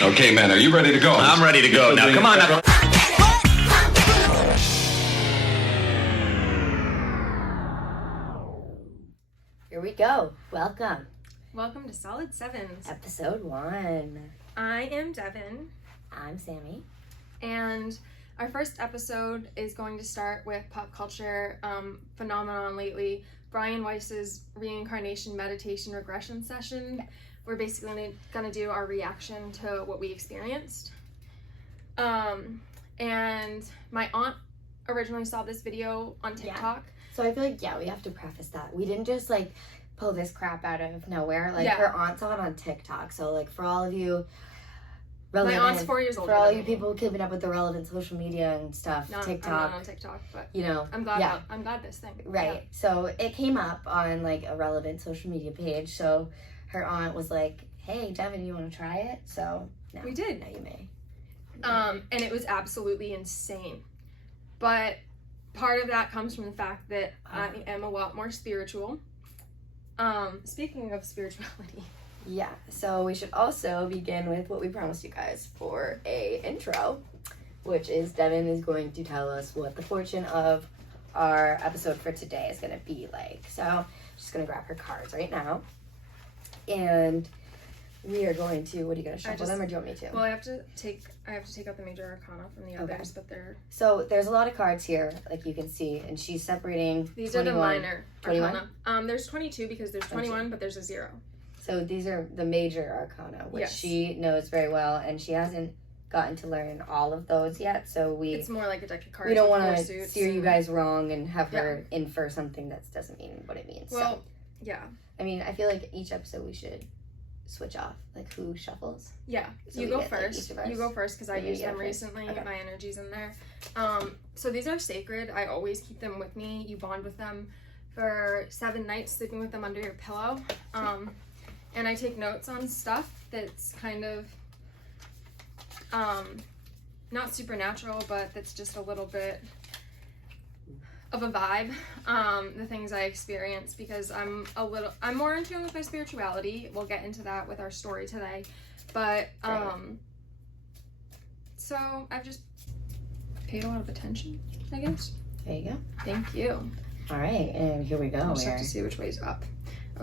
Okay, man, are you ready to go? I'm ready to go. Now, come on. Now. Here we go. Welcome. Welcome to Solid Sevens. Episode 1. I am Devyn. I'm Sammie. And our first episode is going to start with pop culture phenomenon lately. Brian Weiss's Reincarnation meditation regression session. We're basically going to do our reaction to what we experienced. And my aunt originally saw this video on TikTok. Yeah. So I feel like, we have to preface that. We didn't just, pull this crap out of nowhere. Her aunt saw it on TikTok. So, for all of you relevant... My aunt's 4 years older. For all you people keeping up with the relevant social media and stuff, TikTok. I'm not on TikTok, but... I'm glad this thing. Right. Yeah. So, it came up on, a relevant social media page. So, her aunt was like, hey, Devyn, you want to try it? So, now, we did. Now you may. And it was absolutely insane. But part of that comes from the fact that I am a lot more spiritual. Speaking of spirituality. Yeah, so we should also begin with what we promised you guys for a intro, which is Devyn is going to tell us what the fortune of our episode for today is going to be like. So, she's going to grab her cards right now. And we are going to, what are you going to shuffle them, or do you want me to? Well, I have to take out the major arcana from the others, but they're... So, there's a lot of cards here, like you can see, and she's separating These 21. are the minor 21? arcana. There's 22 because there's 21, but there's a 0. So, these are the major arcana, which she knows very well, and she hasn't gotten to learn all of those yet, so it's more like a deck of cards. We don't want to steer you guys wrong and have her infer something that doesn't mean what it means. Well, so, yeah. I mean, I feel like each episode we should switch off, who shuffles. Yeah, so you go first. You go first because I used them recently. Okay. My energy's in there. So these are sacred. I always keep them with me. You bond with them for 7 nights, sleeping with them under your pillow. And I take notes on stuff that's kind of not supernatural, but that's just a little bit of a vibe, the things I experience, because I'm more in tune with my spirituality. We'll get into that with our story today, but so I've just paid a lot of attention, I guess. There you go. Thank you. All right, and here we go. I'll just have to see which way's up.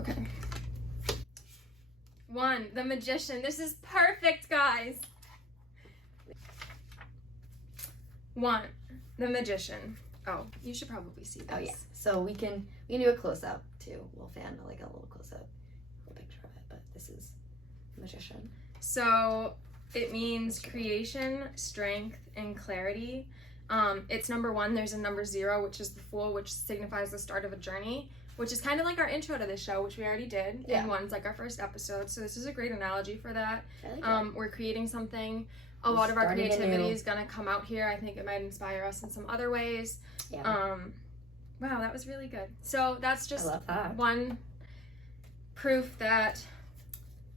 Okay. 1, the Magician. This is perfect, guys. 1, the Magician. Oh, you should probably see this. Oh yeah. So we can do a close up too. We'll fan a little close up, a picture of it. But this is Magician. So it means creation, strength, and clarity. It's number 1. There's a number 0, which is the Fool, which signifies the start of a journey, which is kind of like our intro to the show, which we already did. Yeah. And 1's like our first episode. So this is a great analogy for that. I like We're creating something. A lot of our creativity is going to come out here. I think it might inspire us in some other ways. Yeah. Wow, that was really good. So that's just I love that. 1 proof that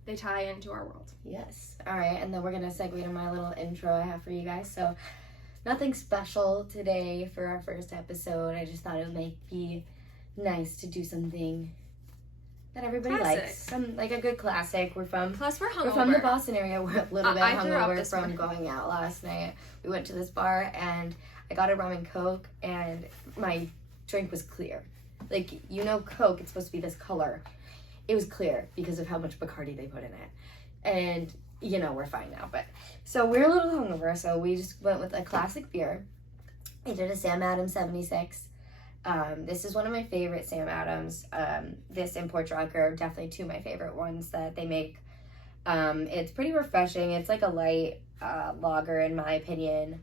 they tie into our world. Yes. All right, and then we're going to segue to my little intro I have for you guys. So nothing special today for our first episode. I just thought it would be nice to do something that everybody likes. A good classic. Plus we're hungover. We're from the Boston area. We're a little bit hungover from morning. going out last night. We went to this bar and I got a rum and Coke and my drink was clear. Coke, it's supposed to be this color. It was clear because of how much Bacardi they put in it. And, we're fine now. But so we're a little hungover, so we just went with a classic beer. I did a Sam Adams 76. This is one of my favorite Sam Adams. This and Port Rock are definitely 2 of my favorite ones that they make. It's pretty refreshing. It's like a light lager in my opinion.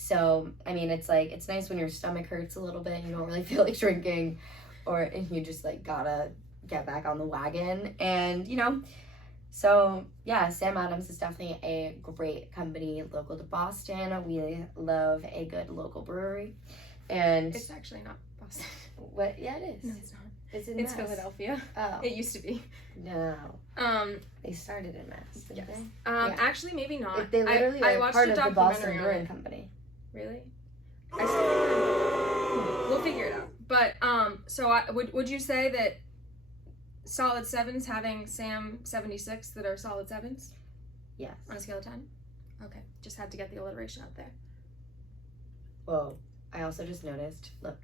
So, I mean, it's nice when your stomach hurts a little bit and you don't really feel like drinking, or you just gotta get back on the wagon. And, so yeah, Sam Adams is definitely a great company local to Boston. We love a good local brewery. And it's actually not Boston. What? Yeah, it is. No, it's not. It's Philadelphia. Oh. It used to be. No. They started in Mass, didn't they? Yeah. Actually, maybe not. They literally I are watched part a of the Boston documentary Brewing Company. Really? We'll figure it out. But so would you say that solid 7s having Sam 76 that are solid 7s? Yes. On a scale of 10? Okay. Just had to get the alliteration out there. Whoa. I also just noticed, look,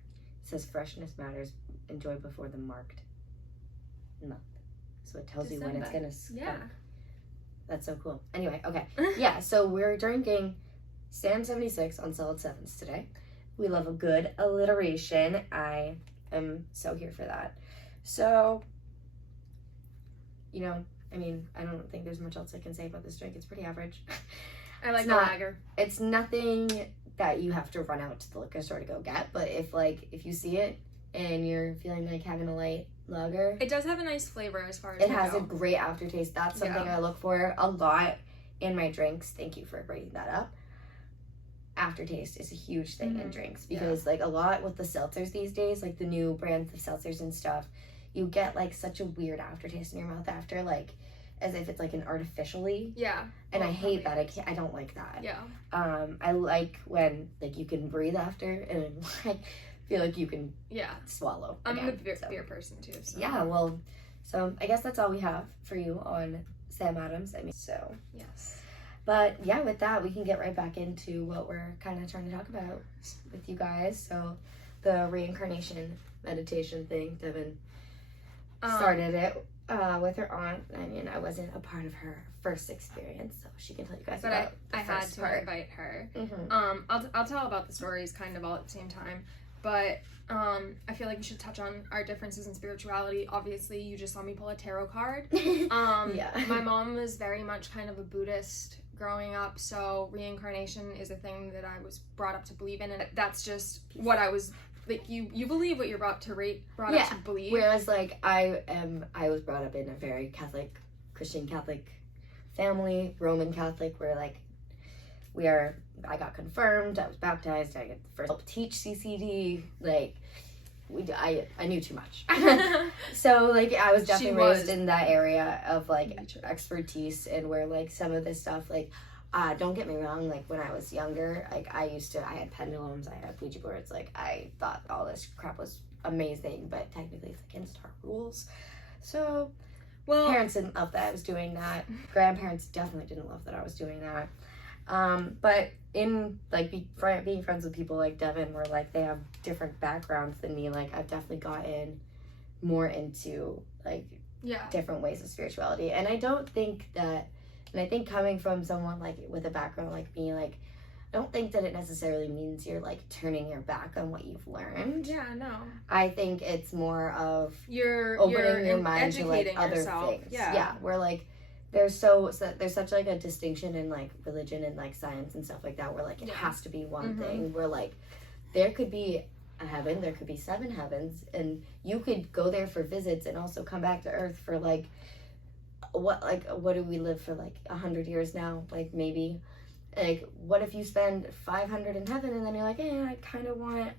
it says freshness matters. Enjoy before the marked month. So it tells you when it's going to skunk. Yeah. That's so cool. Anyway, okay. Yeah, so we're drinking Sam 76 on Solid Sevens today. We love a good alliteration. I am so here for that. So, you know, I mean, I don't think there's much else I can say about this drink. It's pretty average. I like the lager. It's nothing that you have to run out to the liquor store to go get, but if you see it and you're feeling like having a light lager, it does have a nice flavor as far as it has a great aftertaste. That's something I look for a lot in my drinks. Thank you for bringing that up. Aftertaste is a huge thing in drinks because like a lot with the seltzers these days, like the new brands of seltzers and stuff, you get like such a weird aftertaste in your mouth after, like as if it's like an artificially. And I hate that. I don't like that. I like when like you can breathe after and like feel like you can swallow. I'm a beer person too. So. Yeah, well, so I guess that's all we have for you on Sam Adams. I mean, so yes. But yeah, with that, we can get right back into what we're kind of trying to talk about with you guys. So the reincarnation meditation thing, Devyn started it with her aunt. I mean, I wasn't a part of her first experience, so she can tell you guys about I had to invite her. I'll tell about the stories kind of all at the same time. But I feel like we should touch on our differences in spirituality. Obviously, you just saw me pull a tarot card. My mom was very much kind of a Buddhist growing up, so reincarnation is a thing that I was brought up to believe in, and that's just what I was like. You believe what you're brought up to believe. Whereas like I was brought up in a very Christian Catholic family, Roman Catholic, where like I got confirmed, I was baptized, I got first help teach CCD, like I knew too much. So like I was definitely raised in that area of like expertise, and where like some of this stuff, like don't get me wrong, like when I was younger, like I had pendulums, I had Ouija boards, like I thought all this crap was amazing, but technically it's against our rules. So parents didn't love that I was doing that. Grandparents definitely didn't love that I was doing that. But in like being friends with people like Devyn, where like they have different backgrounds than me, like I've definitely gotten more into like different ways of spirituality. And I don't think that, and I think coming from someone like with a background like me, like I don't think that it necessarily means you're like turning your back on what you've learned. No. I think it's more of you're opening your mind to like other yourself. things. Where like there's such like a distinction in like religion and like science and stuff like that, where like it has to be one thing, where like there could be a heaven, there could be 7 heavens, and you could go there for visits and also come back to Earth for like what do we live for like 100 years now, like maybe, like what if you spend 500 in heaven and then you're like, I kind of want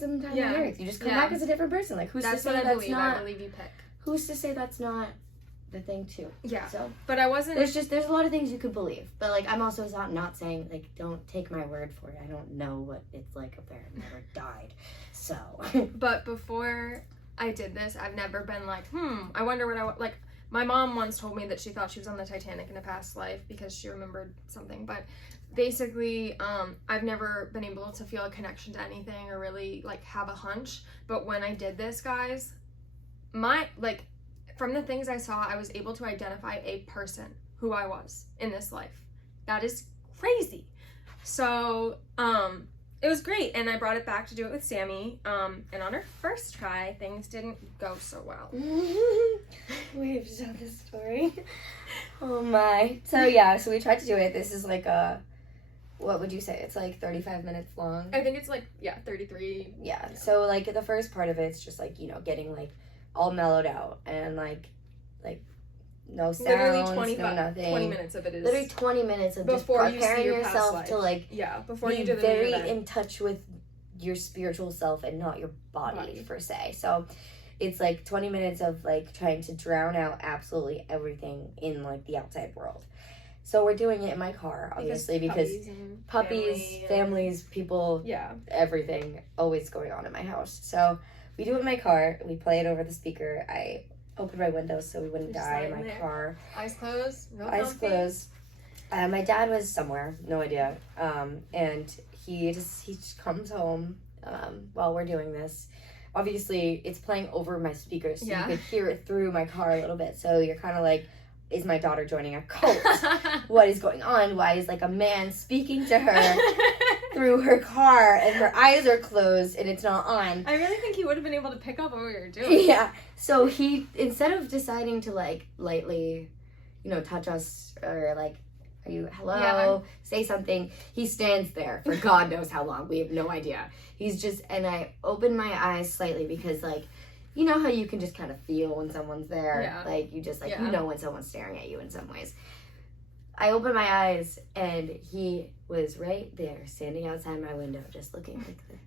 some time on Earth. You just come back as a different person. Like who's to say that's not? I believe you pick. Who's to say that's not the thing too? So, but I wasn't. There's a lot of things you could believe, but like I'm also not saying like don't take my word for it. I don't know what it's like up there. I've never died, so. But before I did this, I've never been like, I wonder what I like. My mom once told me that she thought she was on the Titanic in a past life because she remembered something, but basically, I've never been able to feel a connection to anything or really like have a hunch. But when I did this, guys, from the things I saw, I was able to identify a person who I was in this life. That is crazy. So, it was great, and I brought it back to do it with Sammie, and on her first try, things didn't go so well. We've told this story. Oh my. So yeah, so we tried to do it. This is like what would you say? It's like 35 minutes long. I think it's like, 33. Yeah, so like the first part of it's just like, getting like all mellowed out and like no sounds, literally no nothing. 20 minutes of it is literally 20 minutes of just preparing yourself to like before be you do the very in touch with your spiritual self and not your body per se. So it's like 20 minutes of like trying to drown out absolutely everything in like the outside world. So we're doing it in my car, obviously, because puppies, families, people, everything always going on in my house. So we do it in my car. We play it over the speaker. I opened my window so we wouldn't Just die in lying my there. car. Eyes closed. No Eyes comfy. closed. My dad was somewhere, no idea. And he just comes home while we're doing this. Obviously, it's playing over my speakers, so you could hear it through my car a little bit. So you're kind of like, is my daughter joining a cult? What is going on? Why is like a man speaking to her through her car and her eyes are closed and it's not on? I really think he would have been able to pick up what we were doing. Yeah. So he, instead of deciding to like lightly, touch us or like, are you, hello, say something, he stands there for God knows how long. We have no idea. He's just, and I opened my eyes slightly because like, you know how you can just kind of feel when someone's there? Yeah. Like, you just, like, you know when someone's staring at you in some ways. I opened my eyes, and he was right there, standing outside my window, just looking like this.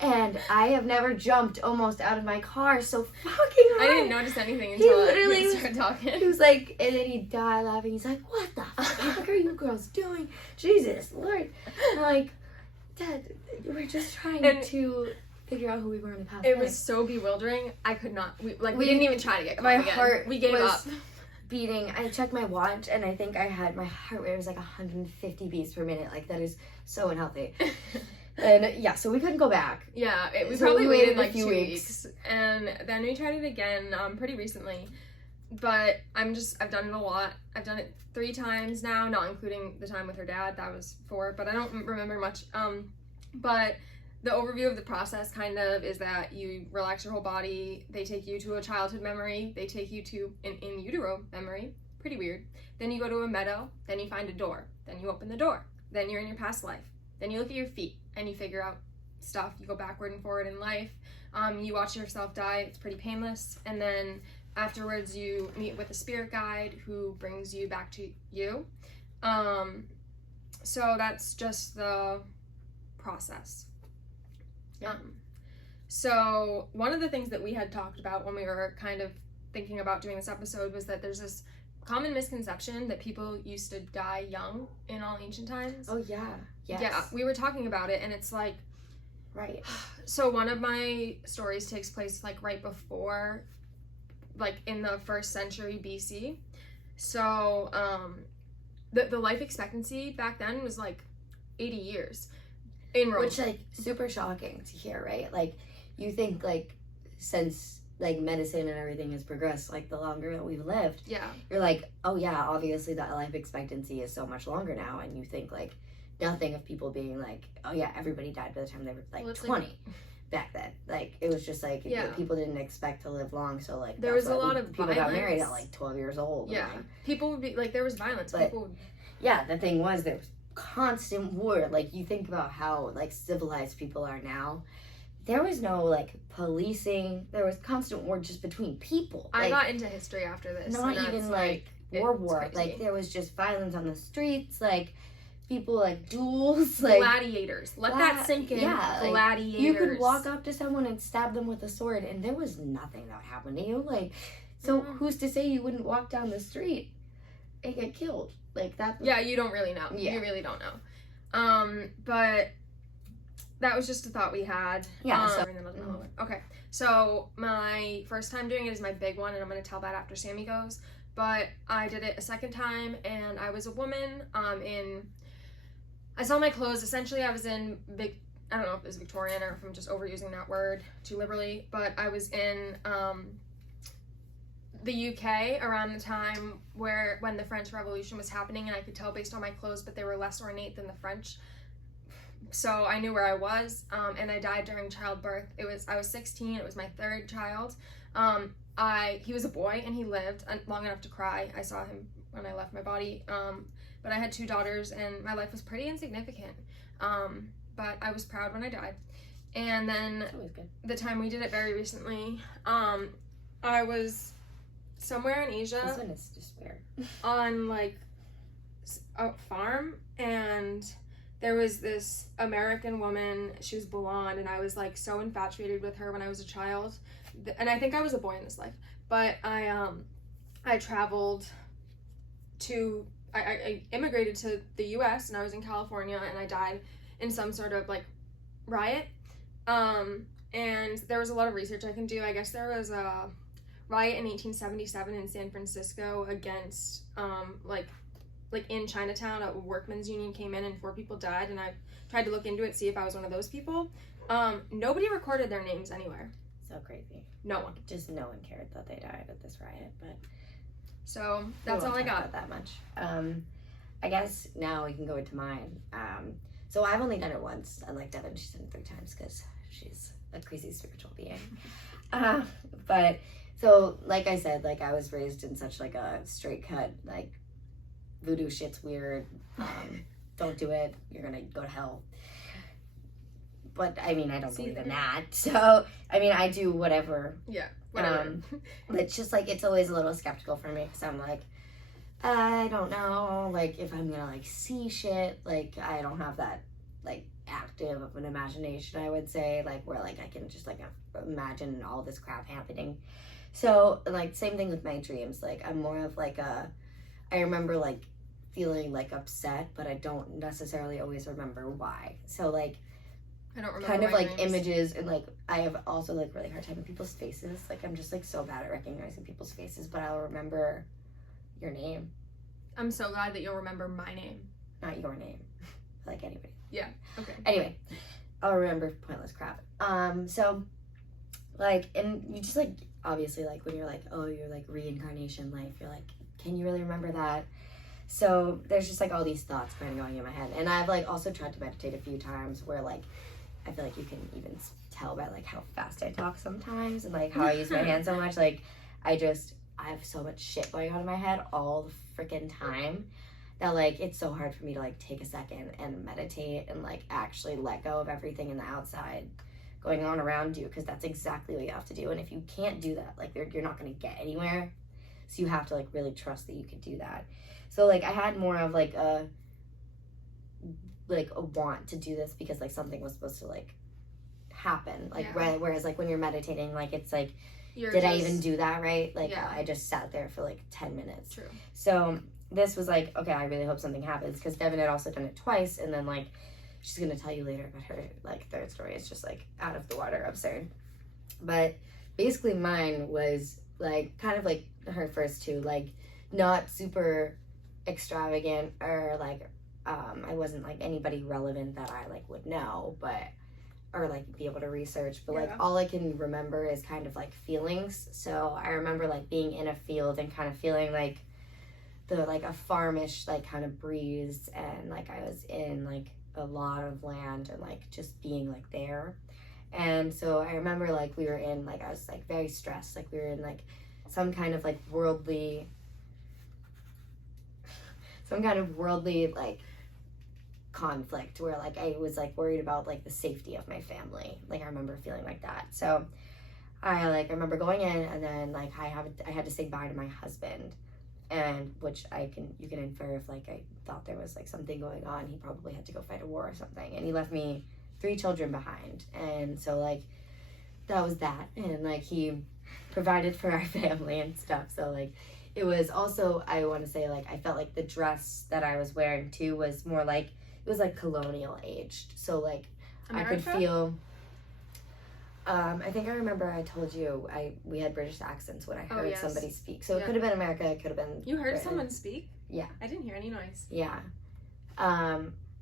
And I have never jumped almost out of my car so fucking hard. I didn't notice anything until we started talking. He was like, and then he died laughing. He's like, what the fuck are you girls doing? Jesus, Lord. And I'm like, Dad, we're just trying to figure out who we were in the past. It was so bewildering. I could not. We didn't even try to get caught again. Heart we gave up. Beating. I checked my watch and I think I had my heart rate was like 150 beats per minute. Like that is so unhealthy. And yeah, so we couldn't go back. Yeah, we So probably we waited waited a like few 2 weeks. weeks, and then we tried it again pretty recently. But I've done it a lot. I've done it 3 times now, not including the time with her dad. That was 4, but I don't remember much. But the overview of the process kind of is that you relax your whole body. They take you to a childhood memory. They take you to an in utero memory. Pretty weird. Then you go to a meadow. Then you find a door. Then you open the door. Then you're in your past life. Then you look at your feet and you figure out stuff. You go backward and forward in life. You watch yourself die. It's pretty painless. And then afterwards you meet with a spirit guide who brings you back to you. So that's just the process. So one of the things that we had talked about when we were kind of thinking about doing this episode was that there's this common misconception that people used to die young in all ancient times. Oh yeah. Yes. Yeah, we were talking about it and it's like, right. So one of my stories takes place like right before, like in the 1st century BC. So the life expectancy back then was like 80 years in Rome. Which like super shocking to hear, right? Like you think like since like medicine and everything has progressed, like the longer that we've lived, you're like, oh yeah, obviously that life expectancy is so much longer now, and you think like nothing of people being like, oh yeah, everybody died by the time they were like 20 back then. Like it was just like people didn't expect to live long, so like there was a lot of people got married at like 12 years old. Yeah, people would be like, there was violence. But, the thing was there was constant war. Like you think about how like civilized people are now. There was no like policing. There was constant war just between people. I got into history after this. Not even like war. Like there was just violence on the streets. Like people like duels. Like gladiators. Let that sink in. Yeah, gladiators. Like, you could walk up to someone and stab them with a sword, and there was nothing that would happen to you. Like, so who's to say you wouldn't walk down the street and get killed? Like that. Yeah, you don't really know. Yeah. You really don't know. But that was just a thought we had. Yeah. Okay. So my first time doing it is my big one, and I'm going to tell that after Sammie goes. But I did it a second time, and I was a woman I saw my clothes. Essentially, I was in I don't know if it was Victorian or if I'm just overusing that word too liberally, but I was in the UK around the time when the French Revolution was happening, and I could tell based on my clothes, but they were less ornate than the French. So I knew where I was, and I died during childbirth. I was 16. It was my 3rd child. He was a boy, and he lived long enough to cry. I saw him when I left my body. But I had 2 daughters, and my life was pretty insignificant. But I was proud when I died. And then the time we did it very recently, I was somewhere in Asia. This one is despair. On like a farm, and there was this American woman. She was blonde, and I was like so infatuated with her when I was a child. And I think I was a boy in this life. But I traveled to I immigrated to the US, and I was in California, and I died in some sort of like riot. And there was a lot of research I can do. I guess there was a riot in 1877 in San Francisco against like in Chinatown, a workmen's union came in and 4 people died, and I tried to look into it, see if I was one of those people. Nobody recorded their names anywhere. So crazy. No one. Just no one cared that they died at this riot, but so that's all I got. That much. I guess now we can go into mine. So I've only done it once, unlike Devyn, she's done it 3 times because she's a crazy spiritual being. But so like I said, like I was raised in such like a straight cut, like voodoo shit's weird. Don't do it. You're gonna go to hell. But I mean, I don't believe in that. So I mean, I do whatever. Yeah. Whatever. It's just like it's always a little skeptical for me because I'm like, I don't know, like if I'm gonna like see shit. Like I don't have that like active of an imagination, I would say, like where like I can just like imagine all this crap happening. So like same thing with my dreams. Like I'm more of like I remember like feeling like upset, but I don't necessarily always remember why. So like I don't remember kind of like dreams. images, and like I have also like really hard time with people's faces. Like I'm just like so bad at recognizing people's faces, but I'll remember your name. I'm so glad that you'll remember my name. Not your name. Like anybody. Yeah. Okay. Anyway, I'll remember pointless crap. So like, and you just like obviously like when you're like, oh, you're like reincarnation life, you're like, can you really remember that? So there's just like all these thoughts kind of going in my head. And I've like also tried to meditate a few times where like I feel like you can even tell by like how fast I talk sometimes and like how I use my hands so much. Like I have so much shit going on in my head all the freaking time that like it's so hard for me to like take a second and meditate and like actually let go of everything in the outside going on around you, because that's exactly what you have to do. And if you can't do that, like you're not going to get anywhere. So you have to like really trust that you can do that. So like I had more of like a want to do this because like something was supposed to like happen, like whereas like when you're meditating, like it's like I even do that right? Like I just sat there for like 10 minutes. True. So this was like, okay, I really hope something happens, because Devyn had also done it twice, and then like she's gonna tell you later about her like third story. It's just like out of the water absurd. But basically mine was like kind of like her first 2, like not super extravagant or like I wasn't like anybody relevant that I like would know, but or like be able to research, but like all I can remember is kind of like feelings. So I remember like being in a field and kind of feeling like the like a farmish like kind of breeze, and like I was in like a lot of land and like just being like there. And so I remember like we were in like I was like very stressed, like we were in like some kind of worldly like conflict where like I was like worried about like the safety of my family. Like I remember feeling like that. So I remember going in, and then like I had to say bye to my husband, and which you can infer if like I thought there was like something going on, he probably had to go fight a war or something, and he left me 3 children behind. And so like that was that, and like he provided for our family and stuff. So like it was also, I want to say, like I felt like the dress that I was wearing too was more like, it was like colonial aged. So like America? I could feel I think I remember I told you we had British accents when I heard somebody speak. So it could have been America, it could have been You heard Britain. Someone speak? Yeah. I didn't hear any noise. Yeah.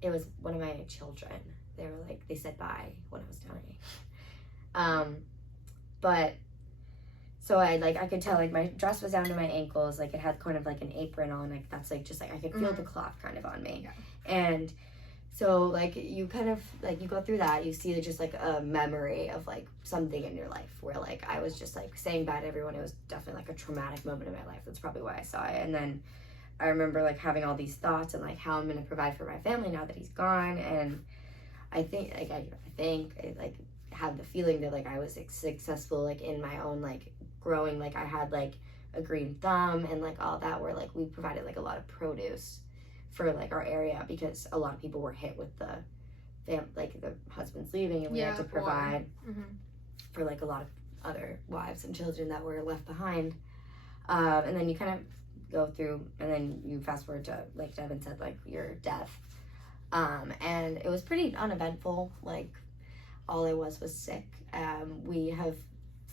It was one of my children. They were like, they said bye when I was dying. But so I could tell like my dress was down to my ankles, like it had kind of like an apron on, like that's like just like I could feel the cloth kind of on me. Yeah. And so like you kind of like you go through that, you see just like a memory of like something in your life where like I was just like saying bye to everyone. It was definitely like a traumatic moment in my life. That's probably why I saw it. And then I remember like having all these thoughts and like how I'm gonna provide for my family now that he's gone. And I think like I like had the feeling that like I was successful like in my own like growing, like I had like a green thumb and like all that, where like we provided like a lot of produce for like our area, because a lot of people were hit with the husbands leaving, and we had to provide for like a lot of other wives and children that were left behind. And then you kind of go through, and then you fast forward to like Devyn said, like your death, and it was pretty uneventful. Like all I was sick. We have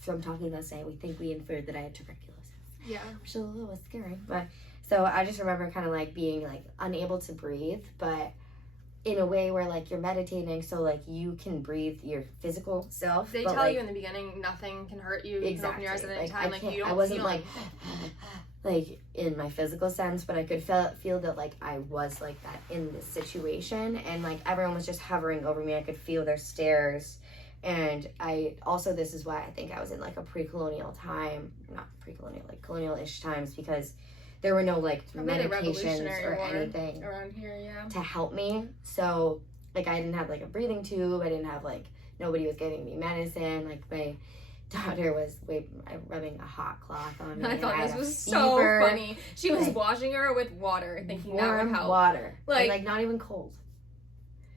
from talking last night, we think we inferred that I had tuberculosis. Yeah. Which is a little scary. But so I just remember kind of like being like unable to breathe, but in a way where like you're meditating, so like you can breathe your physical self. They but, tell like, you in the beginning nothing can hurt you. You exactly. can open your eyes at any like, time. Like you don't I wasn't feel like like in my physical sense, but I could feel that like I was like that in this situation, and like everyone was just hovering over me. I could feel their stares, and I also, this is why I think I was in like a pre-colonial time, not pre-colonial, like colonial-ish times, because there were no like medications or anything around here, yeah, to help me. So like I didn't have like a breathing tube. I didn't have like, nobody was giving me medicine. Like my daughter was rubbing a hot cloth on me. I thought this was so funny. She was like, washing her with water, thinking that would help. Water, like not even cold.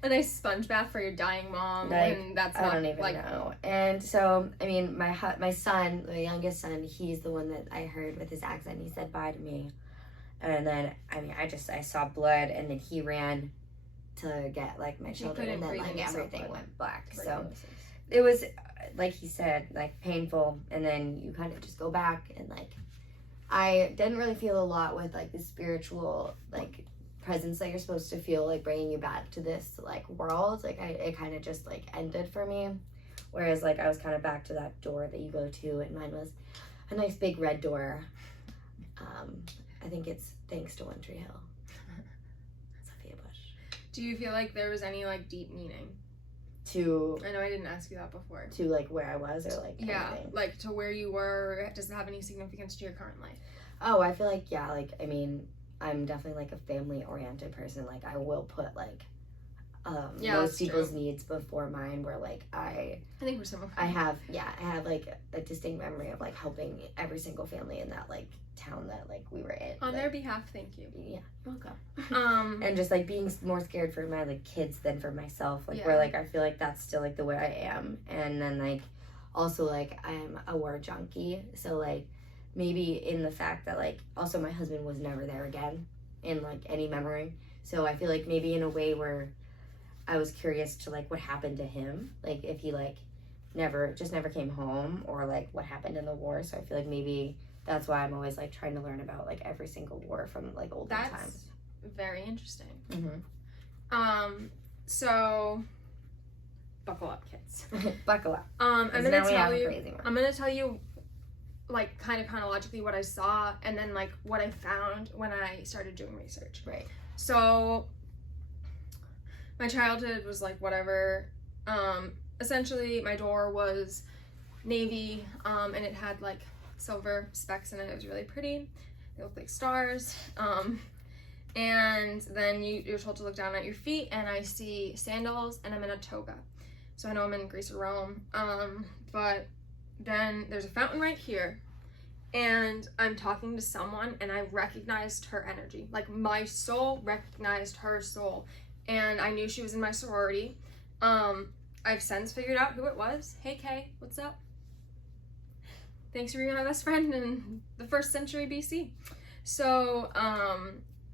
A nice sponge bath for your dying mom, like, and that's not, I don't even like, know. And so, I mean, my son, my youngest son, he's the one that I heard with his accent. He said bye to me, and then I saw blood, and then he ran to get like my children, and then like everything went black. So it was, like he said, like painful, and then you kind of just go back, and like I didn't really feel a lot with like the spiritual like presence that you're supposed to feel, like bringing you back to this like world. Like it kind of just like ended for me, whereas like I was kind of back to that door that you go to, and mine was a nice big red door. I think it's thanks to One Tree Hill. Sophia Bush. Do you feel like there was any like deep meaning to, I know I didn't ask you that before, to like where I was, or like yeah, anything? like to where you were? Does it have any significance to your current life? Oh, I feel like, yeah, like I mean, I'm definitely like a family oriented person. Like I will put like most people's needs before mine, where like I think we're similar. I have like a distinct memory of like helping every single family in that like town that like we were in. On like, their behalf, thank you. Yeah, welcome. And just like being more scared for my like kids than for myself, like where like I feel like that's still like the way I am. And then like also like I'm a war junkie, so like maybe in the fact that like also my husband was never there again in like any memory, so I feel like maybe in a way where I was curious to like what happened to him, like if he like never came home, or like what happened in the war. So I feel like maybe that's why I'm always like trying to learn about like every single war from like olden times. That's very interesting. Mm-hmm. So buckle up, kids. Buckle up. I'm gonna tell you like kind of chronologically what I saw, and then like what I found when I started doing research. Right. So my childhood was like whatever. Essentially my door was navy, and it had like silver specks in it. It was really pretty. They looked like stars. And then you're told to look down at your feet, and I see sandals, and I'm in a toga. So I know I'm in Greece or Rome. But then there's a fountain right here, and I'm talking to someone, and I recognized her energy. Like my soul recognized her soul, and I knew she was in my sorority. I've since figured out who it was. Hey Kay, what's up? Thanks for being my best friend in the 1st century BC. So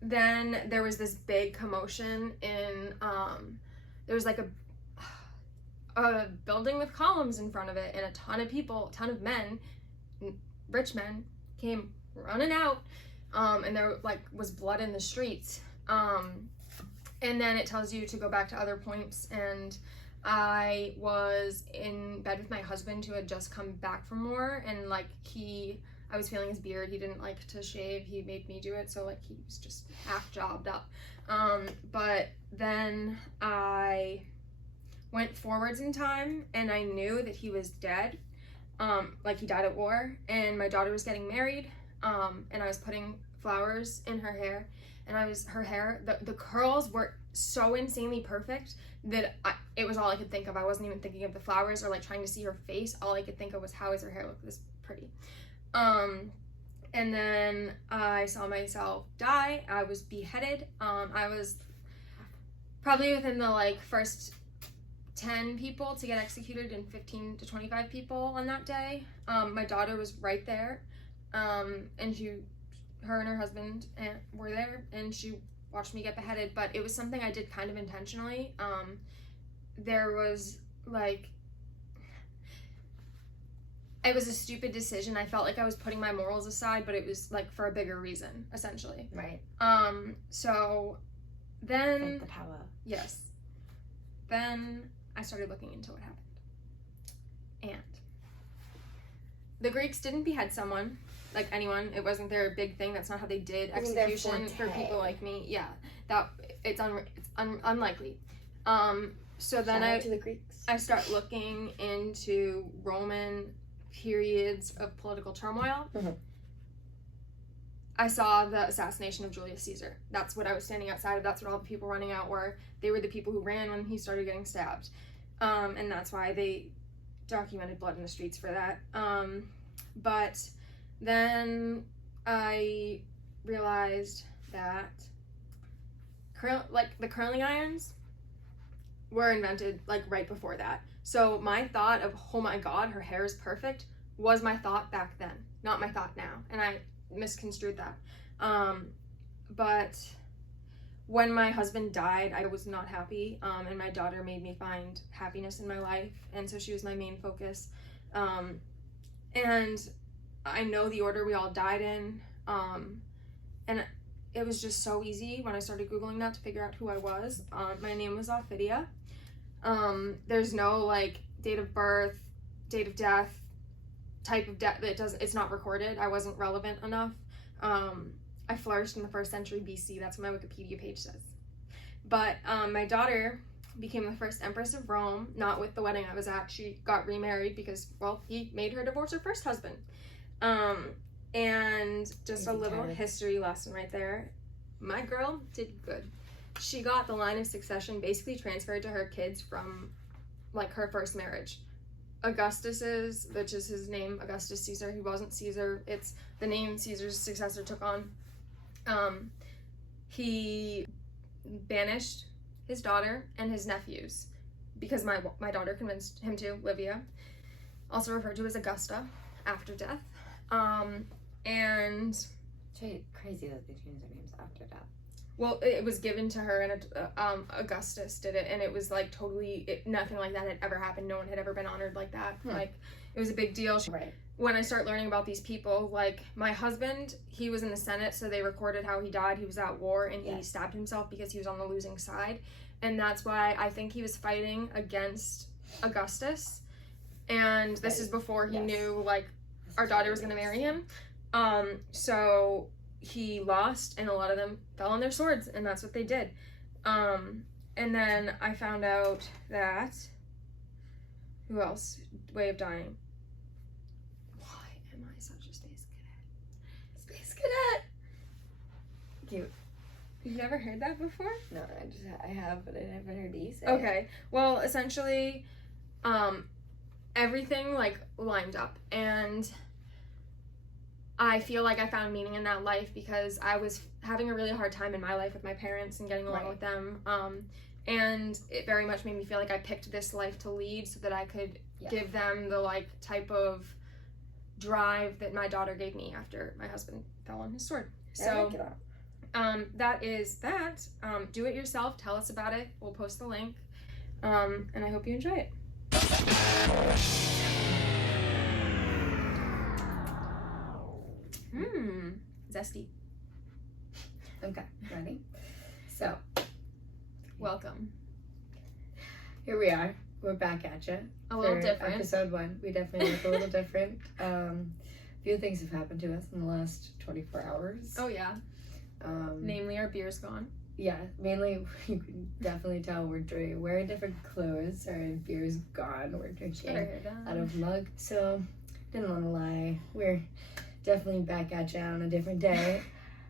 then there was this big commotion in, there was like a building with columns in front of it, and a ton of people, a ton of men, rich men, came running out, and there like was blood in the streets. And then it tells you to go back to other points, and I was in bed with my husband, who had just come back from war, and like I was feeling his beard. He didn't like to shave. He made me do it, so like he was just half jobbed up. But then I went forwards in time, and I knew that he was dead. Like he died at war, and my daughter was getting married, and I was putting flowers in her hair, and her hair, the curls were so insanely perfect that it was all I could think of. I wasn't even thinking of the flowers or like trying to see her face. All I could think of was, how is her hair look this pretty? And then I saw myself die. I was beheaded. I was probably within the like first 10 people to get executed, and 15 to 25 people on that day. My daughter was right there, and her and her husband were there, and she watched me get beheaded. But it was something I did kind of intentionally. There was like, it was a stupid decision. I felt like I was putting my morals aside, but it was like for a bigger reason, essentially. Right. So then Like the power. Yes. Then I started looking into what happened. And the Greeks didn't behead someone, like anyone. It wasn't their big thing. That's not how they did execution for people like me. Yeah. It's unlikely. So then Shout out to the Greeks. I start looking into Roman periods of political turmoil. Mm-hmm. I saw the assassination of Julius Caesar. That's what I was standing outside of. That's what all the people running out were. They were the people who ran when he started getting stabbed. And that's why they documented blood in the streets for that. But then I realized that the curling irons were invented like right before that. So my thought of, oh my God, her hair is perfect, was my thought back then, not my thought now. And I misconstrued that. But when my husband died, I was not happy, and my daughter made me find happiness in my life, and so she was my main focus. And I know the order we all died in, and it was just so easy when I started Googling that to figure out who I was. My name was Ophidia. There's no like date of birth, date of death, type of death. It's not recorded. I wasn't relevant enough. I flourished in the 1st century BC. That's what my Wikipedia page says. But my daughter became the first empress of Rome, not with the wedding I was at. She got remarried because, well, he made her divorce her first husband. And just a little history lesson right there. My girl did good. She got the line of succession basically transferred to her kids from like her first marriage. Augustus's, which is his name, Augustus Caesar. He wasn't Caesar. It's the name Caesar's successor took on. He banished his daughter and his nephews because my daughter convinced him to, Livia, also referred to as Augusta after death. And It's really crazy that they changed their names after that. Well, it was given to her, and Augustus did it, and it was like totally nothing like that had ever happened. No one had ever been honored like that. Like, it was a big deal. Right. When I start learning about these people, like my husband, he was in the Senate, so they recorded how he died. He was at war, and he stabbed himself because he was on the losing side, and that's why I think he was fighting against Augustus. And this is before he knew like our daughter was gonna marry him. So he lost, and a lot of them fell on their swords, and that's what they did. And then I found out that, who else? Way of dying. Why am I such a space cadet? Space cadet! Cute. You've never heard that before? No, I have, but I haven't heard you say Okay, well, essentially, everything, like, lined up, and I feel like I found meaning in that life because I was having a really hard time in my life with my parents and getting along with them. And it very much made me feel like I picked this life to lead so that I could give them the like type of drive that my daughter gave me after my husband fell on his sword. So that is that. Do it yourself. Tell us about it. We'll post the link. And I hope you enjoy it. Zesty. Okay, ready? So, welcome. Here we are. We're back at you. A little different. Episode 1. We definitely look a little different. A few things have happened to us in the last 24 hours. Oh, yeah. Namely, our beer's gone. Yeah, mainly you can definitely tell we're wearing different clothes. Our beer's gone. We're drinking out of mug. So, didn't want to lie. We're definitely back at you on a different day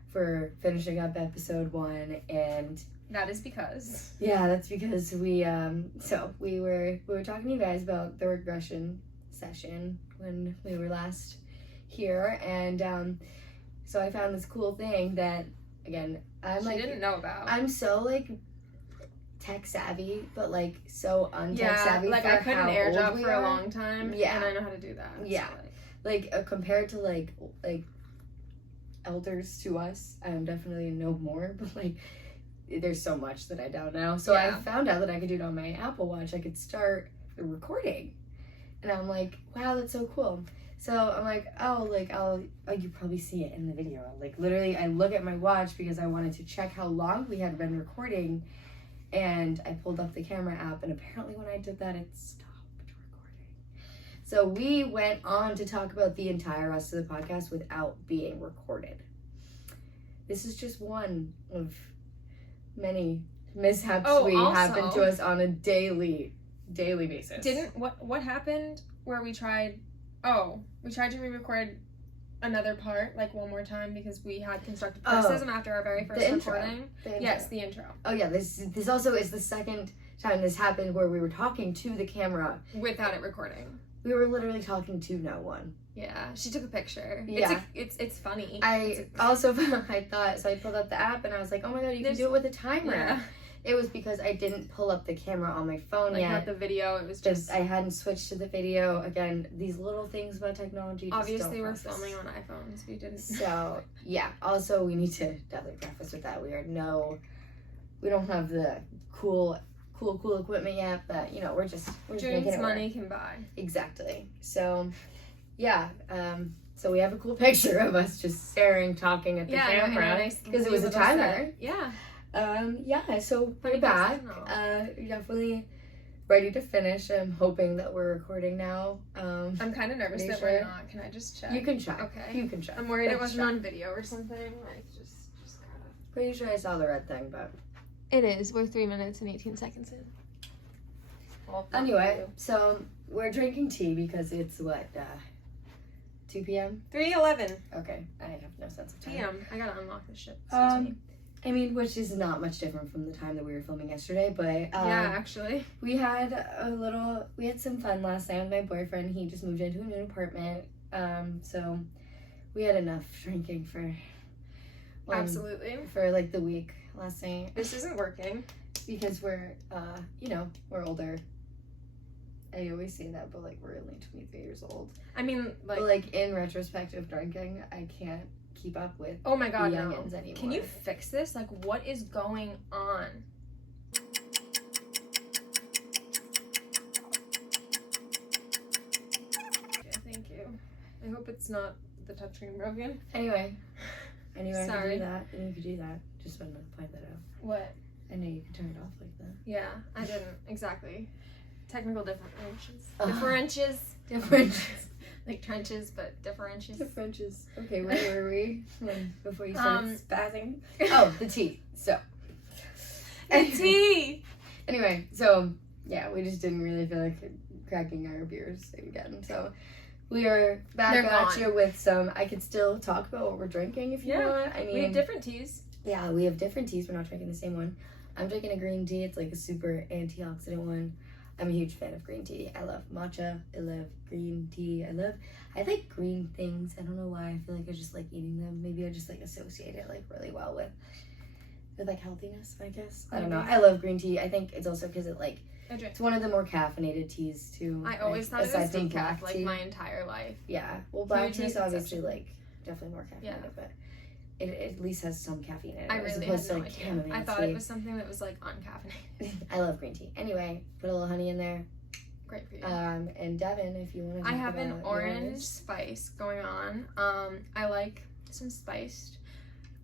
for finishing up episode 1, and that is because that's because we were talking to you guys about the regression session when we were last here, and so I found this cool thing that again she didn't know about. I'm so like tech savvy, but like so untech savvy. Like for I couldn't airdrop for a long time. Yeah, and I know how to do that. Yeah. So like compared to like elders to us, I definitely know more, but like there's so much that I don't know. So I found out that I could do it on my Apple Watch. I could start the recording, And I'm like, wow, that's so cool. So I'm like, oh, you probably see it in the video. Like, literally, I look at my watch because I wanted to check how long we had been recording. And I pulled up the camera app, and apparently when I did that, it stopped recording. So we went on to talk about the entire rest of the podcast without being recorded. This is just one of many mishaps happen to us on a daily basis. What happened where we tried to re-record another part, like, one more time because we had constructive criticism after our very first recording. Yes, the intro. Oh yeah, this also is the second time this happened where we were talking to the camera without it recording. We were literally talking to no one. Yeah, she took a picture. Yeah. It's funny. I pulled up the app and I was like, oh my god, you can do it with a timer. Yeah. It was because I didn't pull up the camera on my phone yet. Not the video, it was just... I hadn't switched to the video. Again, these little things about technology just obviously we're process. filming on iPhones, we didn't... So, yeah. Also, we need to definitely preface with that. We don't have the cool equipment yet, but, you know, we're just making it money work. Can buy. Exactly. So, yeah. So we have a cool picture of us just staring, talking at the camera because it was a timer. Yeah. So we're back. Definitely ready to finish. I'm hoping that we're recording now. I'm kind of nervous that we're not. Can I just check? You can check. Okay. You can check. I'm worried it wasn't on video or something. Like, just kind of... Pretty sure I saw the red thing, but... It is. We're 3 minutes and 18 seconds in. Anyway, so we're drinking tea because it's, 2 p.m.? 3:11. Okay, I have no sense of time. PM. I gotta unlock this shit. Excuse me. I mean, which is not much different from the time that we were filming yesterday, but yeah, actually, we had some fun last night with my boyfriend. He just moved into a new apartment, so we had enough drinking for like the week last night. This isn't working because we're we're older. I always say that, but like we're only 23 years old. I mean, like in retrospect of drinking, I can't keep up with oh my god, the youngins anymore. Can you fix this? Like, what is going on? Okay, thank you. I hope it's not the touchscreen broken. Anyway, sorry. I could do that, and you could do that. Just wanted to point that out. What? I know you could turn it off like that. Yeah, I didn't exactly. Technical differentials. Differentials. Like trenches, but differentials. Differentials. Okay, where were we before you started spazzing? Oh, the tea. So. The tea! Anyway, so, yeah, we just didn't really feel like cracking our beers again. So, we are back at you with some... I could still talk about what we're drinking if you want. I mean, we have different teas. Yeah, we have different teas. We're not drinking the same one. I'm drinking a green tea. It's like a super antioxidant one. I'm a huge fan of green tea. I love matcha. I love green tea. I like green things. I don't know why. I feel like I just like eating them. Maybe I just like associate it like really well with like healthiness, I guess. I don't know. I love green tea. I think it's also because it's one of the more caffeinated teas too. I always thought it was decaf like my entire life. Yeah. Well, black tea is obviously like definitely more caffeinated, but it at least has some caffeine in it. I really had no idea. I thought it was something that was like uncaffeinated. I love green tea. Anyway, put a little honey in there. Great for you. And Devyn, if you want to. I have an orange spice going on. I like some spiced.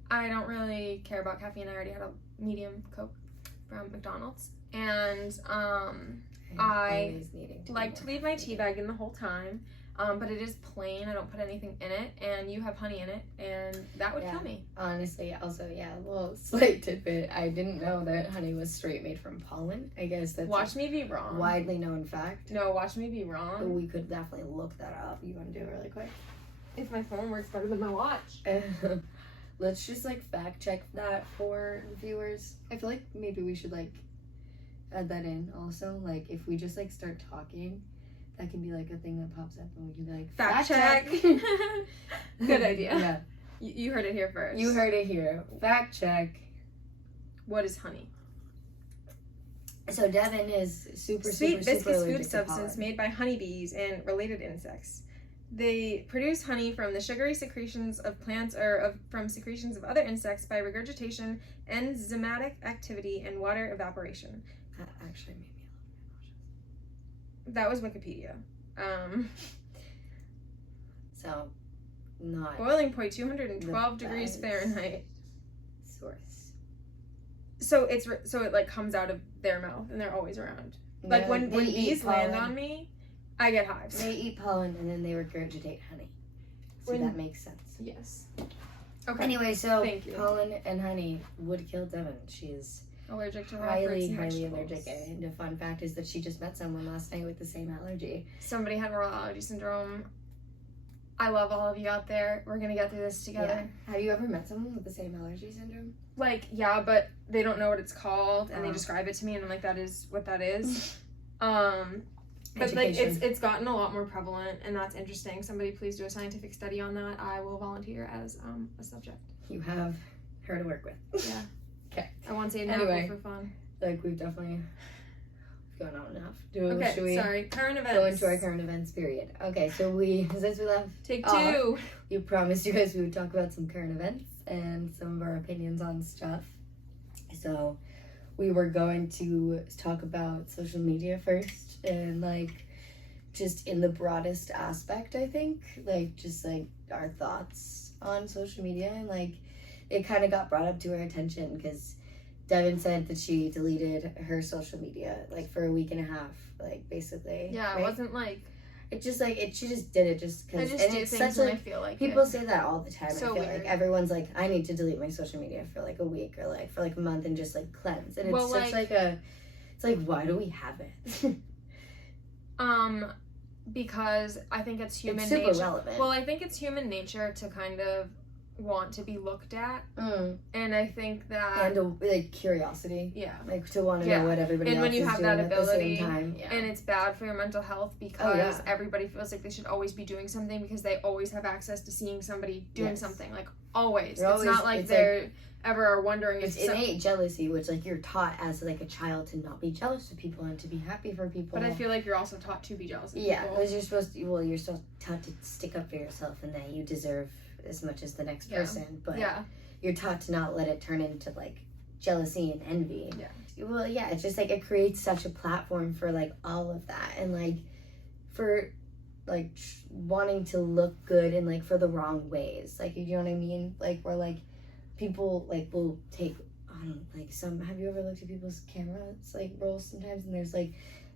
I don't really care about caffeine. I already had a medium Coke from McDonald's, and I like to leave my tea bag in the whole time. But it is plain. I don't put anything in it, and you have honey in it, and that would kill me. Honestly, also, a little slight tidbit. I didn't know that honey was straight made from pollen. I guess that's watch me be wrong. Widely known fact. No, watch me be wrong. But we could definitely look that up. You want to do it really quick? If my phone works better than my watch. Let's just like fact check that for the viewers. I feel like maybe we should like add that in also. Like if we just like start talking. That can be like a thing that pops up and we can be like, fact check. Good idea. Yeah. You heard it here first. You heard it here. Fact check. What is honey? So Devyn is super viscous food substance made by honeybees and related insects. They produce honey from the sugary secretions of plants or from secretions of other insects by regurgitation, enzymatic activity, and water evaporation. That actually made me That was Wikipedia. So, not Boiling point 212 degrees best. Fahrenheit. source. So it like comes out of their mouth and they're always around. Like No, when they eat bees land pollen. on me, I get hives. They eat pollen and then they regurgitate honey. So When- that makes sense. Yes. Okay. Anyway, so Thank you. pollen and honey would kill Devyn. She's Allergic to raw fruits highly, and highly vegetables. allergic. And the fun fact is that she just met someone last night with the same allergy. Somebody had oral allergy syndrome. I love all of you out there. We're gonna get through this together. Yeah. Have you ever met someone with the same allergy syndrome? Like, yeah, but they don't know what it's called, and they Oh. describe it to me, and I'm like, that is what that is. But like, Education. it's gotten a lot more prevalent, and that's interesting. Somebody please do a scientific study on that. I will volunteer as a subject. You have her to work with. Yeah. Okay. I want to say Anyway. for fun. Like, we've definitely gone on enough. Okay, Should we sorry. Current events. go into our current events period? Okay, so since we left, Take off, 2. you promised you guys we would talk about some current events and some of our opinions on stuff. So we were going to talk about social media first, and like just in the broadest aspect, I think, like just like our thoughts on social media, and like it kind of got brought up to our attention because Devyn said that she deleted her social media like for a week and a half, like basically. Yeah, right? it wasn't like It just like she just did it just I because, just and do it's things such when I like feel like people it. say that all the time. So I feel weird. like everyone's like, I need to delete my social media for like a week or like for like a month and just like cleanse, and it's Well, such like a, it's like why do we have it? Because I think it's human It's super nature. relevant. Well, I think it's human nature to kind of want to be looked at, and I think that and like curiosity, yeah. like to want to Yeah. know what everybody And else when you is have doing that at the ability, same time. Yeah. And it's bad for your mental health because yeah. everybody feels like they should always be doing something because they always have access to seeing somebody doing Yes. something. Like, always. They're It's always- not like it's they're ever are wondering It's if some- innate jealousy, which like you're taught as like a child to not be jealous of people and to be happy for people. But I feel like you're also taught to be jealous of yeah, people. because you're supposed to. Well, you're still taught to stick up for yourself and that you deserve as much as the next Yeah. person. But Yeah. you're taught to not let it turn into like jealousy and envy. Yeah. Well, yeah, it's just like it creates such a platform for like all of that, and like for like wanting to look good and like for the wrong ways. Like, you know what I mean? Like where like people like will take like some. Have you ever looked at people's cameras like rolls sometimes, and there's like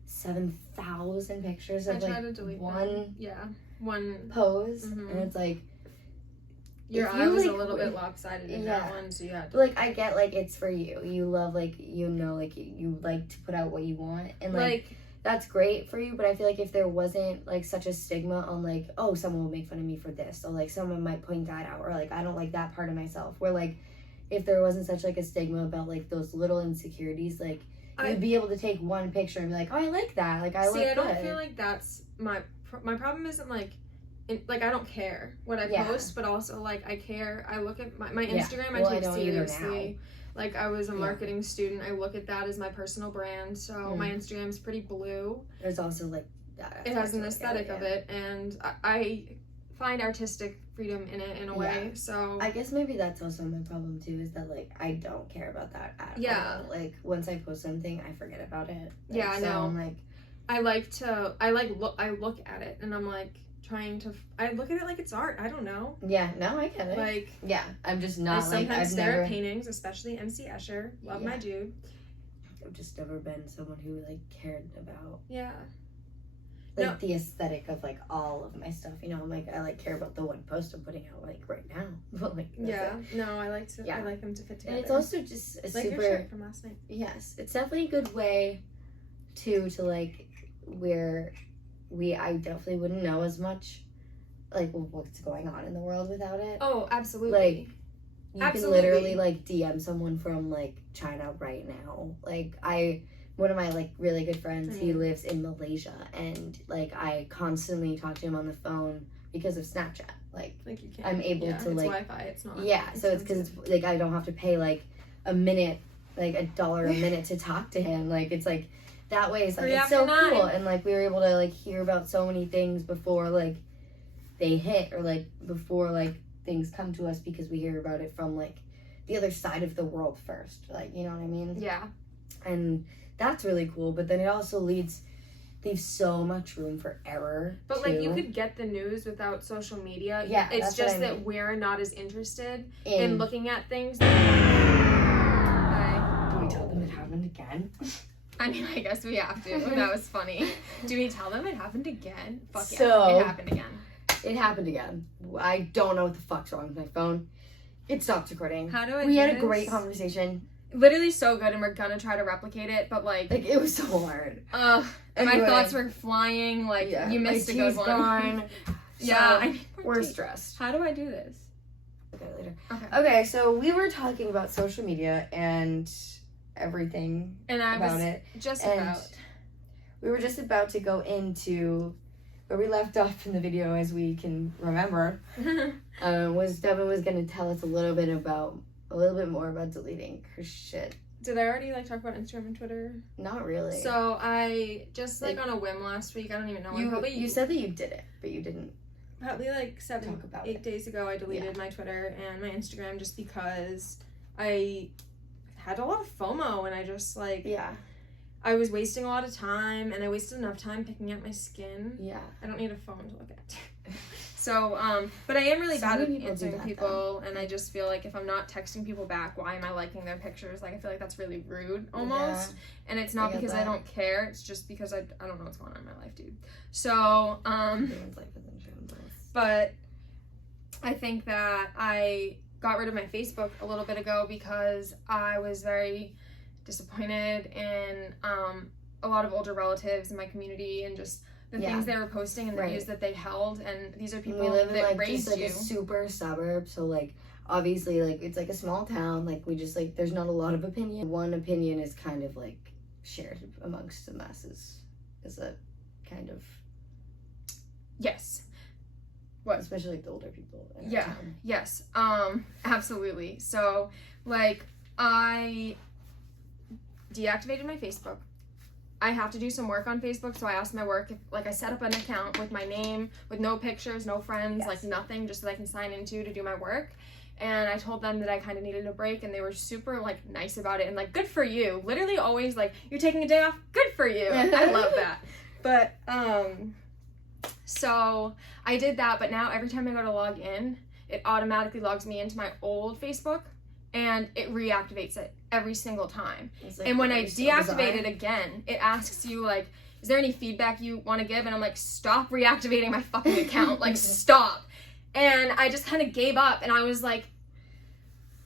7,000 pictures I of try like to delete one them. Yeah. One. pose, Mhm. and it's like. Your if eye you, was a like, little bit lopsided in yeah. that one, so you had to. But like I get like it's for you. You love like like you like to put out what you want, and like that's great for you. But I feel like if there wasn't like such a stigma on like, oh, someone will make fun of me for this, or like someone might point that out, or like I don't like that part of myself, where like if there wasn't such like a stigma about like those little insecurities, like you'd be able to take one picture and be like, oh, I like that, like I look See, I don't good. feel like that's my problem. Isn't like like I don't care what I Yeah. post, but also like I care. I look at my Yeah. Instagram. Well, I I take don't either seriously. Like I was a Yeah. marketing student. I look at that as my personal brand. So my Mm. Instagram's pretty blue. There's also like that. It has an aspect aesthetic of it, and I find artistic freedom in it in a way. So I guess maybe that's also my problem too, is that like I don't care about that at Yeah. all. Like once I post something, I forget about it. Like, Yeah, I so know. I'm like, I look at it and I'm like I look at it like it's art. I don't know. yeah, no, I get it. Like yeah, I'm just I not like sometimes I've stare never, at paintings, especially MC Escher. Love my Yeah. dude. I've just never been someone who like cared about Yeah. like No. the aesthetic of like all of my stuff. You know, I'm like I like care about the one post I'm putting out like right now. But like that's Yeah. it. No, I like Yeah. them to fit together. And it's also just a like your super shirt from last night. yes, it's definitely a good way to like where I definitely wouldn't know as much like what's going on in the world without it. Oh, absolutely. Like you Absolutely. can literally like DM someone from like China right now. Like one of my like really good friends, he lives in Malaysia, and like I constantly talk to him on the phone because of Snapchat. Like you can. I'm able yeah, to it's like Wi-Fi. It's not. yeah, so it's because it's like I don't have to pay like a minute, like $1 a minute to talk to him. Like it's like that way. It's like Free it's so after 9. cool, and like we were able to like hear about so many things before like they hit, or like before like things come to us, because we hear about it from like the other side of the world first. Like, you know what I mean? Yeah. And that's really cool. But then it also leads leaves so much room for error. But like you could get the news without social media. Yeah, it's just what I that mean. we're not as interested in looking at things. Do we tell them it happened again? I mean, I guess we have to. That was funny. Do we tell them it happened again? Fuck yeah, So, it happened again. It happened again. I don't know what the fuck's wrong with my phone. It stopped recording. How do I We do had a this? great conversation. Literally so good, and we're gonna try to replicate it, but like It was so hard. my Anyway. thoughts were flying. Like you missed a good one. Gone. Yeah, So, I need more we're tea. stressed. How do I do this? Okay, later. Okay. Okay, so we were talking about social media and everything And I about was it. just And about. we were just about to go into where we left off in the video, as we can remember. Was Devyn was gonna tell us a little bit more about deleting her shit. Did I already like talk about Instagram and Twitter? Not really. So I just like on a whim last week. I don't even know. you said that you did it, but you didn't. Probably like Talk about 8 it. days ago, I deleted my Twitter and my Instagram just because I had a lot of FOMO and I just like Yeah. I was wasting a lot of time and I wasted enough time picking out my skin. Yeah. I don't need a phone to look at. So, but I am really So bad many at people do answering that, people, and I just feel like if I'm not texting people back, why am I liking their pictures? Like, I feel like that's really rude, almost. Yeah. And it's not I get because I that. don't care, it's just because I don't know what's going on in my life, dude. So, Everyone's life is in shambles. but I think that I got rid of my Facebook a little bit ago because I was very disappointed in a lot of older relatives in my community and just the things they were posting and the views that they held. And these are people we live in that like raised just like you. a super suburb, so like obviously like it's like a small town. Like we just like there's not a lot of opinion. One opinion is kind of like shared amongst the masses. Is that kind of Yes. What? especially like the older people in our Yeah. town. Yes. Absolutely. So like I deactivated my Facebook. I have to do some work on Facebook, so I asked my work if, like, I set up an account with my name, with no pictures, no friends, like nothing, just so that I can sign into to do my work. And I told them that I kind of needed a break, and they were super like nice about it and like, good for you. Literally always like, you're taking a day off, good for you. I love that. But so I did that, but now every time I go to log in, it automatically logs me into my old Facebook. And it reactivates it every single time. Like, and when I so deactivate bizarre. it again, it asks you, like, is there any feedback you want to give? And I'm like, stop reactivating my fucking account. Like, stop. And I just kind of gave up. And I was like,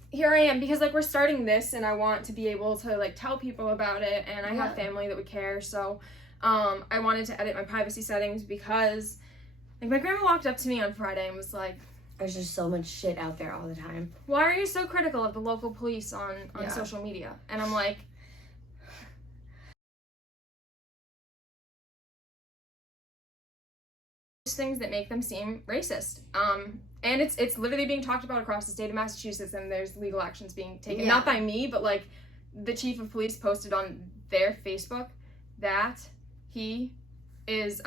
here I am. Because, like, we're starting this. And I want to be able to, like, tell people about it. And I have family that would care. So I wanted to edit my privacy settings because, like, my grandma walked up to me on Friday and was like, there's just so much shit out there all the time. why are you so critical of the local police on social media? And I'm like, things that make them seem racist. And it's literally being talked about across the state of Massachusetts, and there's legal actions being taken. Not by me, but like the chief of police posted on their Facebook that he is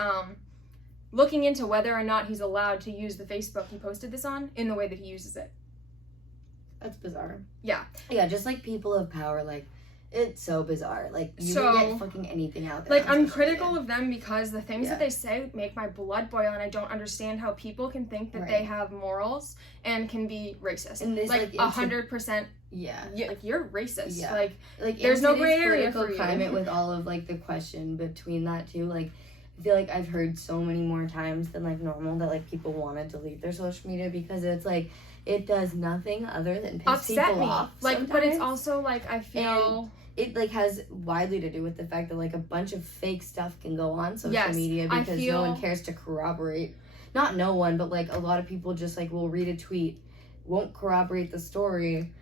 looking into whether or not he's allowed to use the Facebook he posted this on in the way that he uses it. That's bizarre. Yeah. Yeah, just like people of power, like it's so bizarre. Like you So, can get fucking anything out there. Like, on I'm social critical media. of them because the things that they say make my blood boil, and I don't understand how people can think that they have morals and can be racist. And this, like, 100%. Yeah. Like, you're racist. Yeah. Like there's no gray area political for you. climate with all of like the question between that too. Like I feel like I've heard so many more times than like normal that like people want to delete their social media because it's like it does nothing other than piss upset people me. off. Like, but it's sometimes. also like I feel. It like has widely to do with the fact that like a bunch of fake stuff can go on social Yes, media I because no one cares to corroborate. Not no one, but like a lot of people just like will read a tweet, won't corroborate the story.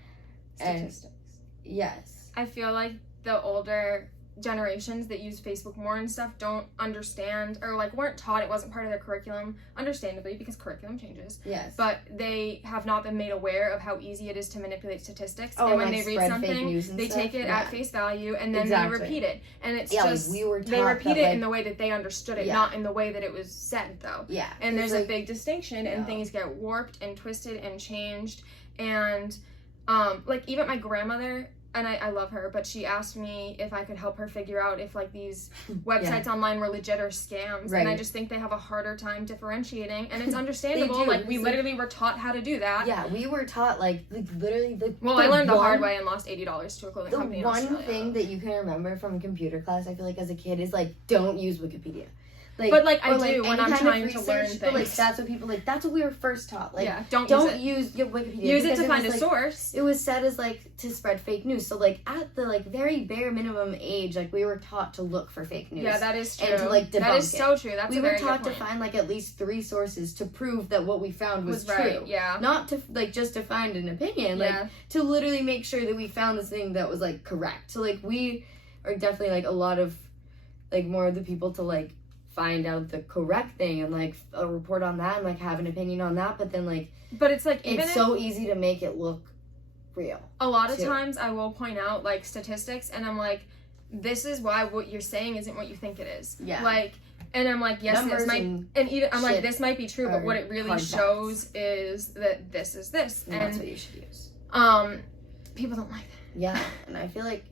Statistics. And yes. I feel like the older generations that use Facebook more and stuff don't understand or like weren't taught, it wasn't part of their curriculum, understandably, because curriculum changes. Yes. But they have not been made aware of how easy it is to manipulate statistics. Oh, and when like they read spread something, fake news and they stuff? take it Yeah. at face value and then Exactly. they repeat it. And it's Yeah, just like we were they taught repeat that, it like, in the way that they understood it, not in the way that it was said, though. Yeah. And there's like, a big distinction, and things get warped and twisted and changed. And like even my grandmother, and I love her, but she asked me if I could help her figure out if like these websites online were legit or scams. Right. And I just think they have a harder time differentiating, and it's understandable. Like we literally were taught how to do that. Yeah, we were taught like literally I learned the hard way and lost $80 to a clothing company in Australia. The one thing that you can remember from computer class, I feel like as a kid, is like don't use Wikipedia. Like, but like I do when I'm trying to learn things. But like that's what people like. That's what we were first taught. Like don't use your Wikipedia. Use it to find a source. It was said as like to spread fake news. So like at the like very bare minimum age, like we were taught to look for fake news. Yeah, that is true. And to like debunk that is so true. That's we a were very taught good to point. find like at least 3 sources to prove that what we found was true. Right, yeah. Not to like just to find an opinion. Like to literally make sure that we found this thing that was like correct. So like we are definitely like a lot of like more of the people to like find out the correct thing and like report on that and like have an opinion on that, but then like it's like it's so easy to make it look real. A lot of times I will point out like statistics and I'm like, this is why what you're saying isn't what you think it is. Yeah. Like, and I'm like, yes, this might, and even I'm like, this might be true, but what it really shows is that this is this, and that's what you should use. People don't like that. Yeah, and I feel like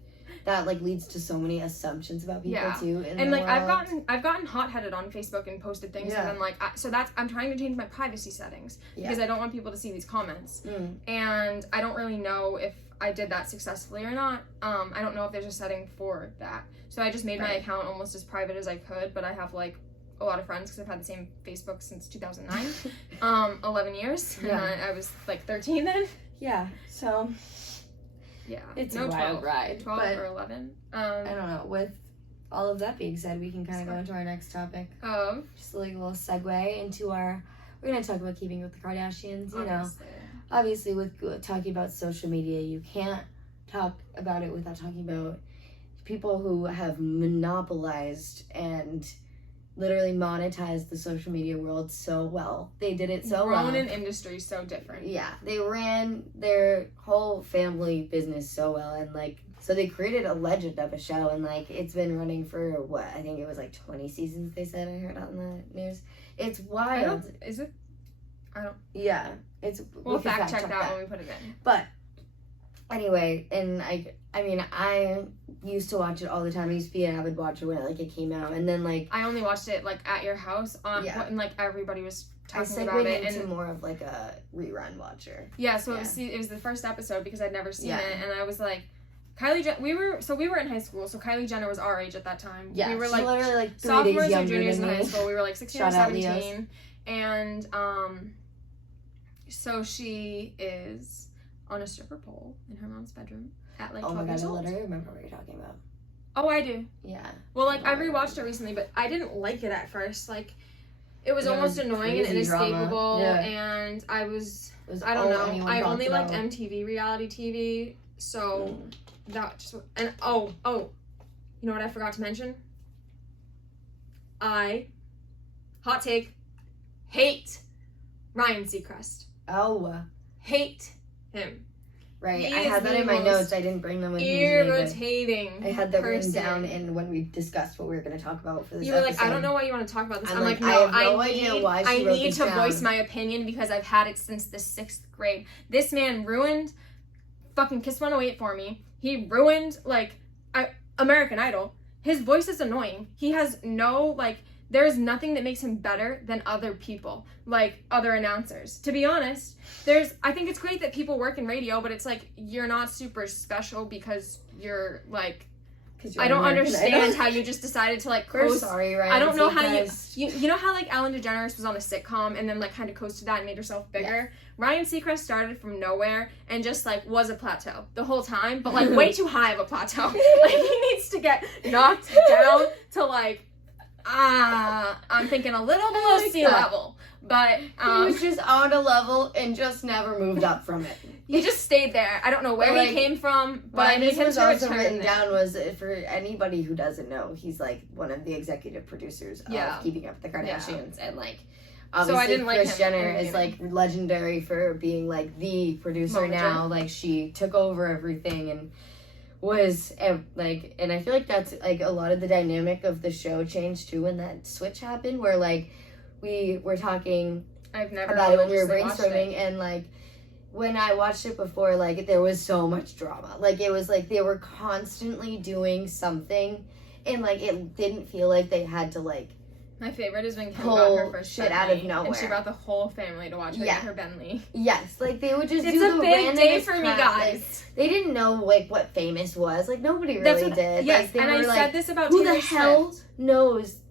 that like leads to so many assumptions about people too. And like I've gotten hot-headed on Facebook and posted things, and I'm like, I'm trying to change my privacy settings because I don't want people to see these comments, and I don't really know if I did that successfully or not. I don't know if there's a setting for that, so I just made my account almost as private as I could, but I have like a lot of friends because I've had the same Facebook since 2009, 11 years, and I was like 13 then. Yeah, so. Yeah, it's a wild ride. 12 or 11. I don't know. With all of that being said, we can kind of go into our next topic. Just like a little segue into we're going to talk about keeping with the Kardashians. You know, obviously with talking about social media, you can't talk about it without talking about people who have monopolized and literally monetized the social media world so well. They did it so well. Grown an industry so different. Yeah, they ran their whole family business so well, and like so they created a legend of a show, and like it's been running for what I think it was like 20 seasons. They said I heard on the news. It's wild. Is it? I don't. Yeah, it's. We'll fact check that when we put it in. But anyway, and I mean, I used to watch it all the time. I used to be an avid watcher when it came out, and then like I only watched it like at your house and like everybody was talking about it. Into more of like a rerun watcher. Yeah, so it was the first episode because I'd never seen it, and I was like, we were in high school, so Kylie Jenner was our age at that time. Yeah, we were like literally like 3 sophomores days or juniors in high school. We were like 16 or 17, and so she is on a stripper pole in her mom's bedroom at like 12 years old. I literally remember what you're talking about. Oh, I do. Yeah. Well, like I rewatched it recently, but I didn't like it at first. Like it was almost annoying and inescapable, and I don't know. I only liked MTV reality TV, so that just and you know what I forgot to mention? Hot take, hate Ryan Seacrest. Oh. Hate him. Right. I had that in my notes. I didn't bring them with me. Irritating. I had that written down in when we discussed what we were going to talk about for this episode. You were like, I don't know why you want to talk about this. I'm like, no, I have no idea why she wrote this down. Voice my opinion because I've had it since the 6th grade. This man ruined fucking Kiss 108 for me. He ruined, American Idol. His voice is annoying. He has no, there is nothing that makes him better than other people, like other announcers. To be honest, I think it's great that people work in radio, but it's like you're not super special because you're I don't understand how you just decided to coast. We're sorry, Ryan. I don't know how you know how Ellen DeGeneres was on a sitcom and then kind of coasted that and made herself bigger. Yes. Ryan Seacrest started from nowhere and just was a plateau the whole time, but way too high of a plateau. He needs to get knocked down to I'm thinking a little below sea level, but he was just on a level and just never moved up from it. He just stayed there. I don't know where he came from, but I need him to also return written down was, for anybody who doesn't know, he's one of the executive producers of Keeping Up with the Kardashians, and obviously so I didn't Kris Jenner is legendary for being the producer now. She took over everything and was and I feel like that's a lot of the dynamic of the show changed too when that switch happened, where we were talking about it when we were brainstorming, and when I watched it before, like, there was so much drama. Like, it was like they were constantly doing something, and, like, it didn't feel like they had to, like, my favorite is when Kim pull got her first shit Bentley, out of nowhere. and she brought the whole family to watch her get her Bentley. Yes, like, they would just it's do a the big day randomest for me, crap. guys. Like, they didn't know, like, what famous was. Like, nobody That's really what, did. Yes, like, they and were I like, said this about who Taylor the Swift. hell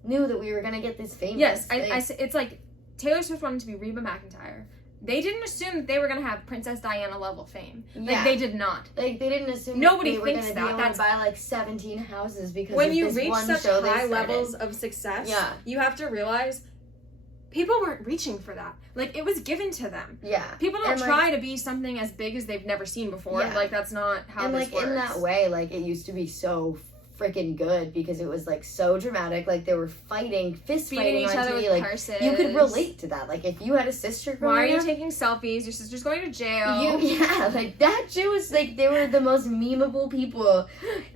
knew that we were gonna get this famous? Yes, like, it's like Taylor Swift wanted to be Reba McEntire. They didn't assume that they were gonna have Princess Diana level fame. Like, they did not. Like, they didn't assume Nobody they were thinks gonna that. be able to buy, like, 17 houses because when of you this reach one such show they high started. levels of success, you have to realize people weren't reaching for that. Like, it was given to them. Yeah. People don't try to be something as big as they've never seen before. Yeah. Like, that's not how this works. In that way, like, it used to be so freaking good because it was, like, so dramatic. Like, they were fighting, fist fighting each on other TV. with Like, purses. you could relate to that. Like, if you had a sister growing Why are you up, taking selfies? Your sister's going to jail. like, that shit was, like, they were the most memeable people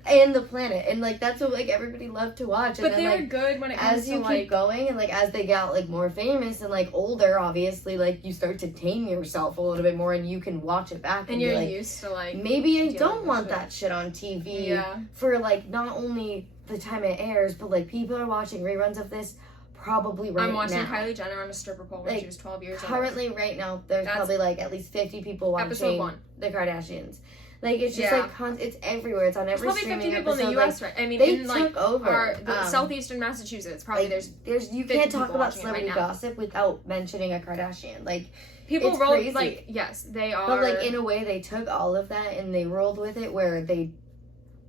in the planet. And, like, that's what, like, everybody loved to watch. But and then, they like, were good when it comes as to, you like... keep going and, like, as they got, like, more famous and, like, older, obviously, like, you start to tame yourself a little bit more and you can watch it back and be you're like, used to, like... maybe I don't want that shit on TV Yeah. for, like, not only the time it airs, but, like, people are watching reruns of this probably right now. I'm watching Kylie Jenner on a stripper pole when like, she was 12 years old. Currently, right now, there's probably, like, at least 50 people watching Episode 1. The Kardashians. Like, it's just, like, it's everywhere. It's on every probably streaming 50 people episode. in the U.S. Like, right? I mean, they in, like, took over. southeastern Massachusetts, probably like, there's you 50 can't talk people about watching it celebrity right now. gossip without mentioning a Kardashian. Like, people it's roll, crazy. like, yes, they are. But, like, in a way, they took all of that and they rolled with it where they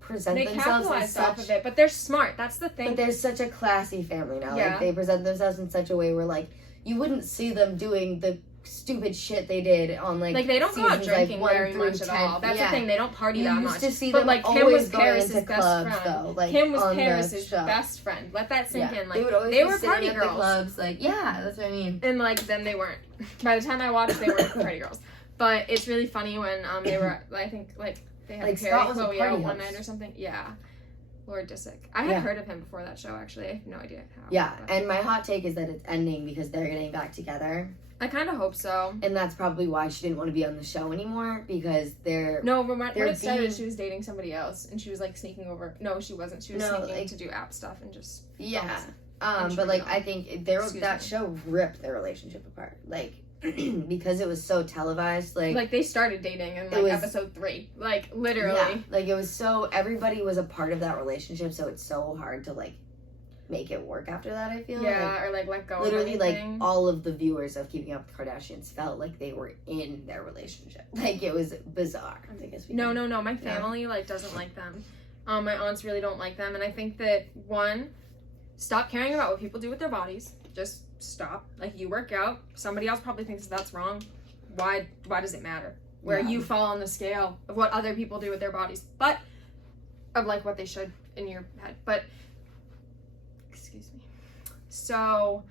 present they themselves as capitalized such... off of it, but they're smart. That's the thing. But they're such a classy family now. Yeah. Like, they present themselves in such a way where, like, you wouldn't see them doing the stupid shit they did on, like, they don't go out seasons, drinking like, very 1 through much 10. at all. That's the Yeah. thing. They don't party You that used much. to see but, them like, Kim always was going Paris's into best clubs, friend. though. Like, Kim was on the Paris's show. best friend. Let that sink in. Like, they would always they be were sitting party at girls. the clubs. Like, yeah, that's what I mean. And, like, then they weren't. By the time I watched, they weren't party girls. But it's really funny when they were, I think, like, they had Like, Perry Scott was a Chloe party out one host. night or something. Yeah. Lord Disick. I had heard of him before that show, actually. I have no idea how. Yeah, but and my hot take is that it's ending because they're getting back together. I kind of hope so. And that's probably why she didn't want to be on the show anymore, because they're... No, when it started, being- she was dating somebody else, and she was, like, sneaking over. No, she wasn't. She was sneaking like, to do app stuff and just... Yeah. and But, like, Trino. I think Excuse that me. show ripped their relationship apart. Like, because it was so televised, Like, they started dating in, it like, was- episode 3. Like, literally. Yeah, like, it was so... Everybody was a part of that relationship, so it's so hard to, like, make it work after that, I feel. Yeah, Like, or, like, let go literally, of like, anything. all of the viewers of Keeping Up with the Kardashians felt like they were in their relationship. Like, it was bizarre. I guess No, my family, like, doesn't like them. My aunts really don't like them, and I think that, one, stop caring about what people do with their bodies. Just stop. Like, you work out. Somebody else probably thinks that's wrong. Why does it matter? Where you fall on the scale of what other people do with their bodies. But, of, like, what they should in your head. But, excuse me. So,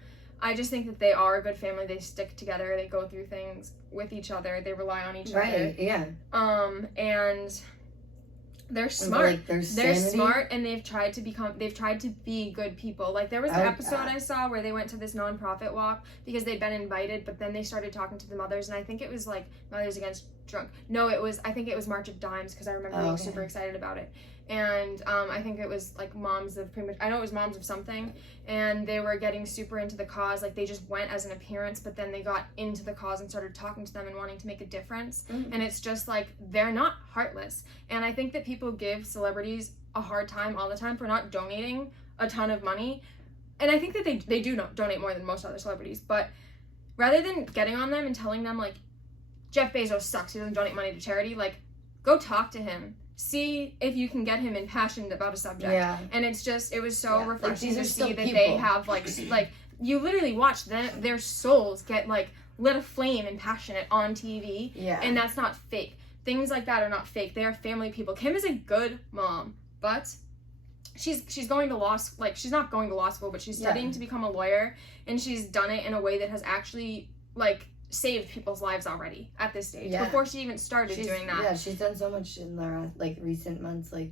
I just think that they are a good family. They stick together. They go through things with each other. They rely on each other. Right, yeah. And they're smart. Like, they're sanity. smart, and they've tried to be good people. Like, there was an episode I saw where they went to this nonprofit walk because they'd been invited, but then they started talking to the mothers, and I think it was, like, Mothers Against Drunk. No, I think it was March of Dimes, because I remember being super excited about it. And I think it was, like, moms of I know it was moms of something, and they were getting super into the cause. Like, they just went as an appearance, but then they got into the cause and started talking to them and wanting to make a difference. And it's just, like, they're not heartless. And I think that people give celebrities a hard time all the time for not donating a ton of money. And I think that they do donate more than most other celebrities. But rather than getting on them and telling them, like, Jeff Bezos sucks, he doesn't donate money to charity, like, go talk to him. See if you can get him impassioned about a subject. Yeah. And it was so refreshing like, to see that people. they have, like, you literally watch their souls get, like, lit aflame and passionate on TV. Yeah. And that's not fake. Things like that are not fake. They are family people. Kim is a good mom, but she's going to law school. Like, she's not going to law school, but she's studying to become a lawyer, and she's done it in a way that has actually, like, saved people's lives already at this stage before she even started doing that. Yeah, she's done so much in the, like, recent months, like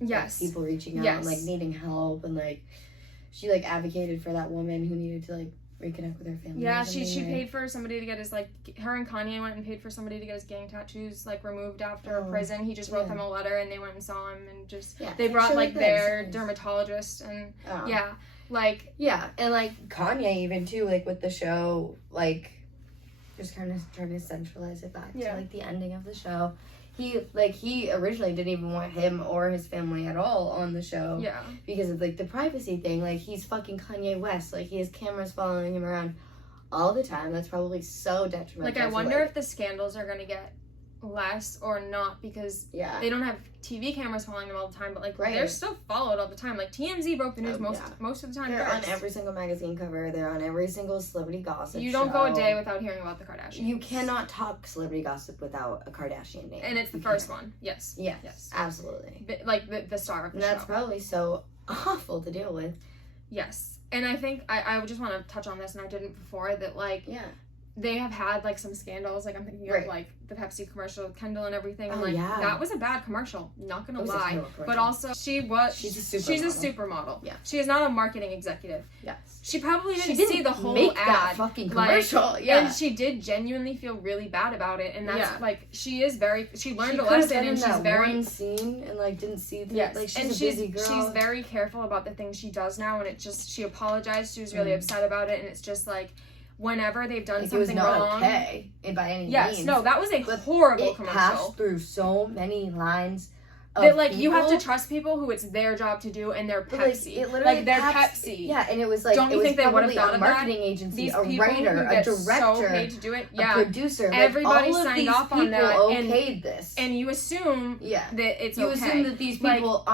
yes, people reaching out and, like, needing help, and, like, she, like, advocated for that woman who needed to, like, reconnect with her family. Yeah, she paid for somebody to get his, like, her and Kanye went and paid for somebody to get his gang tattoos, like, removed after prison. He just wrote them a letter, and they went and saw him, and just, they brought, like, their dermatologist, and, like... Yeah, and, like, Kanye even, too, like, with the show, like, just kind of trying to centralize it back to, like, the ending of the show. He originally didn't even want him or his family at all on the show. Yeah. Because of, like, the privacy thing. Like, he's fucking Kanye West. Like, he has cameras following him around all the time. That's probably so detrimental. Like, I wonder if the scandals are going to get less or not, because they don't have TV cameras following them all the time, but, like, they're still followed all the time. Like, TMZ broke the news most of the time. They're on every single magazine cover. They're on every single celebrity gossip You don't go a day without hearing about the Kardashians. You cannot talk celebrity gossip without a Kardashian name. And it's the first one. Yes. Yes. Absolutely. Like, the star of the show. That's probably so awful to deal with. Yes. And I think, I just want to touch on this, and I didn't before, that, like... They have had, like, some scandals. Like, I'm thinking of, like, the Pepsi commercial with Kendall and everything. And, that was a bad commercial. Not gonna lie. But also, she's a supermodel. Yeah. She is not a marketing executive. Yes. She probably didn't see the whole ad. That fucking commercial. Like, and she did genuinely feel really bad about it. And that's, like, she learned a lesson, and she's very... one scene and, like, didn't see the... Like, she's a busy girl. She's very careful about the things she does now, and she apologized. She was really upset about it, and it's just, like... Whenever they've done something wrong, it was not okay by any means. Yes, no, that was a horrible commercial. It passed through so many lines. That, like, you have to trust people who it's their job to do, and they're Pepsi. Like, they're Pepsi. Yeah, and it was like, don't you think they would have thought of that? A marketing agency, These a writer, a director, so paid to do it. A producer. Everybody all signed of off these on that. Okayed this. And you assume that it's you okay. assume that these people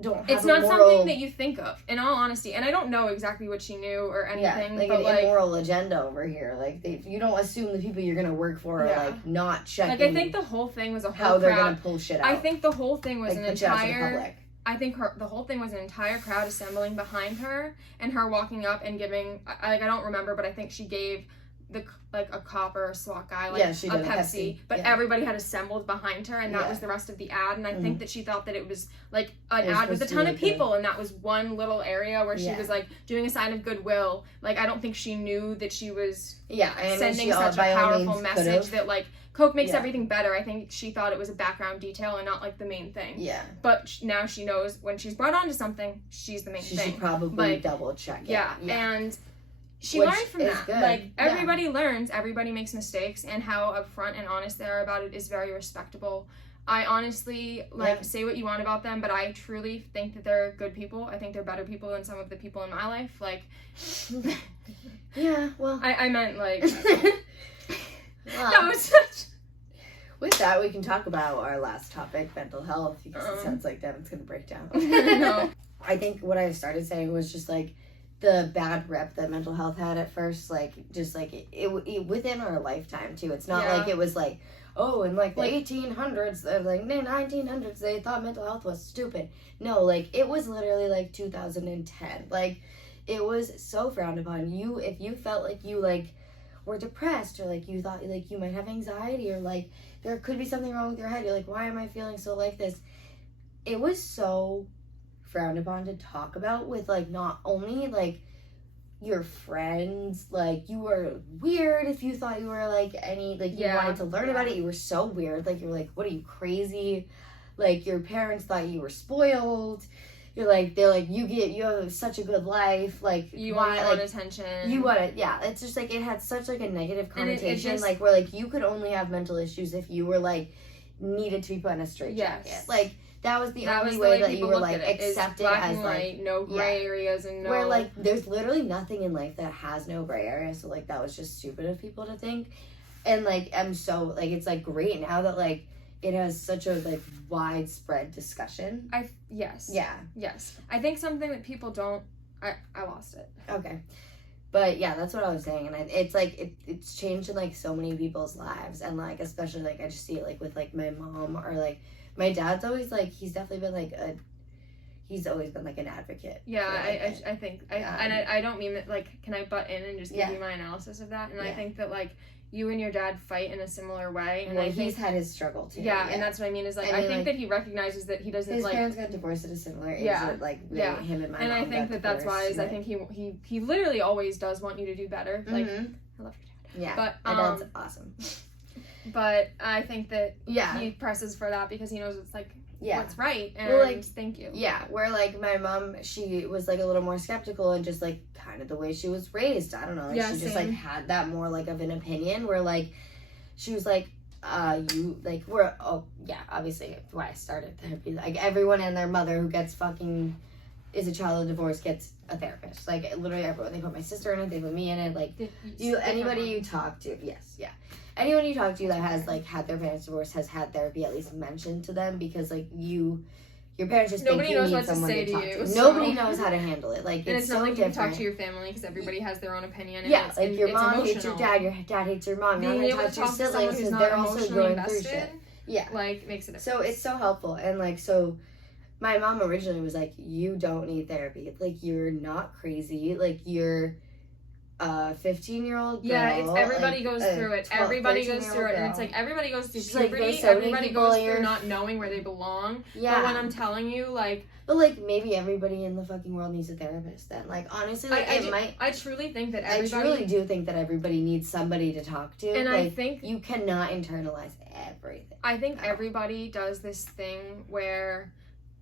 don't have it's not something that you think of, in all honesty. And I don't know exactly what she knew or anything. Like, but an immoral agenda over here. Like, you don't assume the people you're gonna work for are, like, not checking. Like, I think the whole thing was a whole how they're gonna pull shit out. I think the whole thing was like, an entire... I think the whole thing was an entire crowd assembling behind her, and her walking up and giving, I don't remember, but I think she gave a cop or a SWAT guy, like, a Pepsi, but everybody had assembled behind her, and that was the rest of the ad, and I think that she thought that it was, like, an ad with a ton of people, and that was one little area where she was, like, doing a sign of goodwill. Like, I don't think she knew that she was sending such a powerful message that, like, Coke makes everything better. I think she thought it was a background detail and not, like, the main thing. Yeah. But now she knows when she's brought onto something, she's the main thing. She should probably double check it. Yeah. And she learned from that. Good. Like, everybody learns, everybody makes mistakes, and how upfront and honest they are about it is very respectable. I honestly, say what you want about them, but I truly think that they're good people. I think they're better people than some of the people in my life. Like, well. I meant, like... That was such... With that, we can talk about our last topic, mental health, because it sounds like Devyn's gonna break down. No. I think what I started saying was just, like, the bad rep that mental health had at first, like, just, like, it within our lifetime, too. It's not like it was, like, oh, in, like, the 1800s, like, the 1900s, they thought mental health was stupid. No, like, it was literally, like, 2010. Like, it was so frowned upon. If you felt like you, like, were depressed, or, like, you thought, like, you might have anxiety, or, like, there could be something wrong with your head, you're like, why am I feeling so like this? It was so frowned upon to talk about with, like, not only, like, your friends, like, you were weird if you thought you were, like, you wanted to learn about it, you were so weird, like, you're like, what are you, crazy? Like, your parents thought you were spoiled. You're like, they're like, you have such a good life, like, you want your own attention. You want it, it's just, like, it had such, like, a negative connotation, like, where, like, you could only have mental issues if you were, like, needed to be put in a straitjacket. Yes. Like, that was the only way that you were, like, accepted as, like, no gray areas, and no... Where, like, there's literally nothing in life that has no gray area, so, like, that was just stupid of people to think. And, like, I'm so, like, it's, like, great now that, like, it has such a, like, widespread discussion. Yes. Yeah. Yes. I think something that people don't... I lost it. Okay. But, yeah, that's what I was saying. And it's, like, it's changed in, like, so many people's lives. And, like, especially, like, I just see it, like, with, like, my mom, or, like, my dad's always, like, he's definitely been, like, he's always been, like, an advocate. Yeah, I think... and I don't mean that, like, can I butt in and just give you my analysis of that? And I think that, like, you and your dad fight in a similar way, and well, I think he's had his struggle too. Yeah, and that's what I mean is like I think that he recognizes that he doesn't his like parents got divorced at a similar age. Yeah, Like yeah. him and my and mom I think got that's why is I think he literally always does want you to do better. Like I love your dad. Yeah, but my dad's awesome. But I think that Yeah, he presses for that because he knows it's like yeah. what's right, and Well, like, thank you. Yeah, where like my mom, she was like a little more skeptical and just like kind of the way she was raised. I don't know. Like, Yeah, she just same. like had that more like of an opinion where like she was like, you like we're obviously why I started therapy. Like everyone and their mother who gets fucking is a child of divorce gets a therapist. Like literally everyone. They put my sister in it. They put me in it. Like anybody you talk to, anyone you talk to that has like had their parents divorced has had therapy at least mentioned to them because like your parents just Nobody think you knows need what to someone say to talk to to. you, so- Nobody knows how to handle it. Like And it's not so like you can different. talk to your family because everybody has their own opinion. And Yeah, it's, like your it's mom emotional. hates your dad hates your mom. You're Being not able gonna to talk to your talk to someone siblings who's because not they're also emotionally going invested, through shit. Yeah, like makes it. so it's so helpful. And like so my mom originally was like, you don't need therapy. Like you're not crazy. Like you're a 15-year-old girl. Yeah, it's everybody like, goes through it. Everybody goes through it, and it's like everybody goes through She's like, puberty. there's so many Everybody people goes here. through not knowing where they belong. Yeah. But when I'm telling you, like, But like maybe everybody in the fucking world needs a therapist then. Like honestly, like I truly think that I everybody. truly do think that everybody needs somebody to talk to. And like, I think you cannot internalize everything. I think everybody does this thing where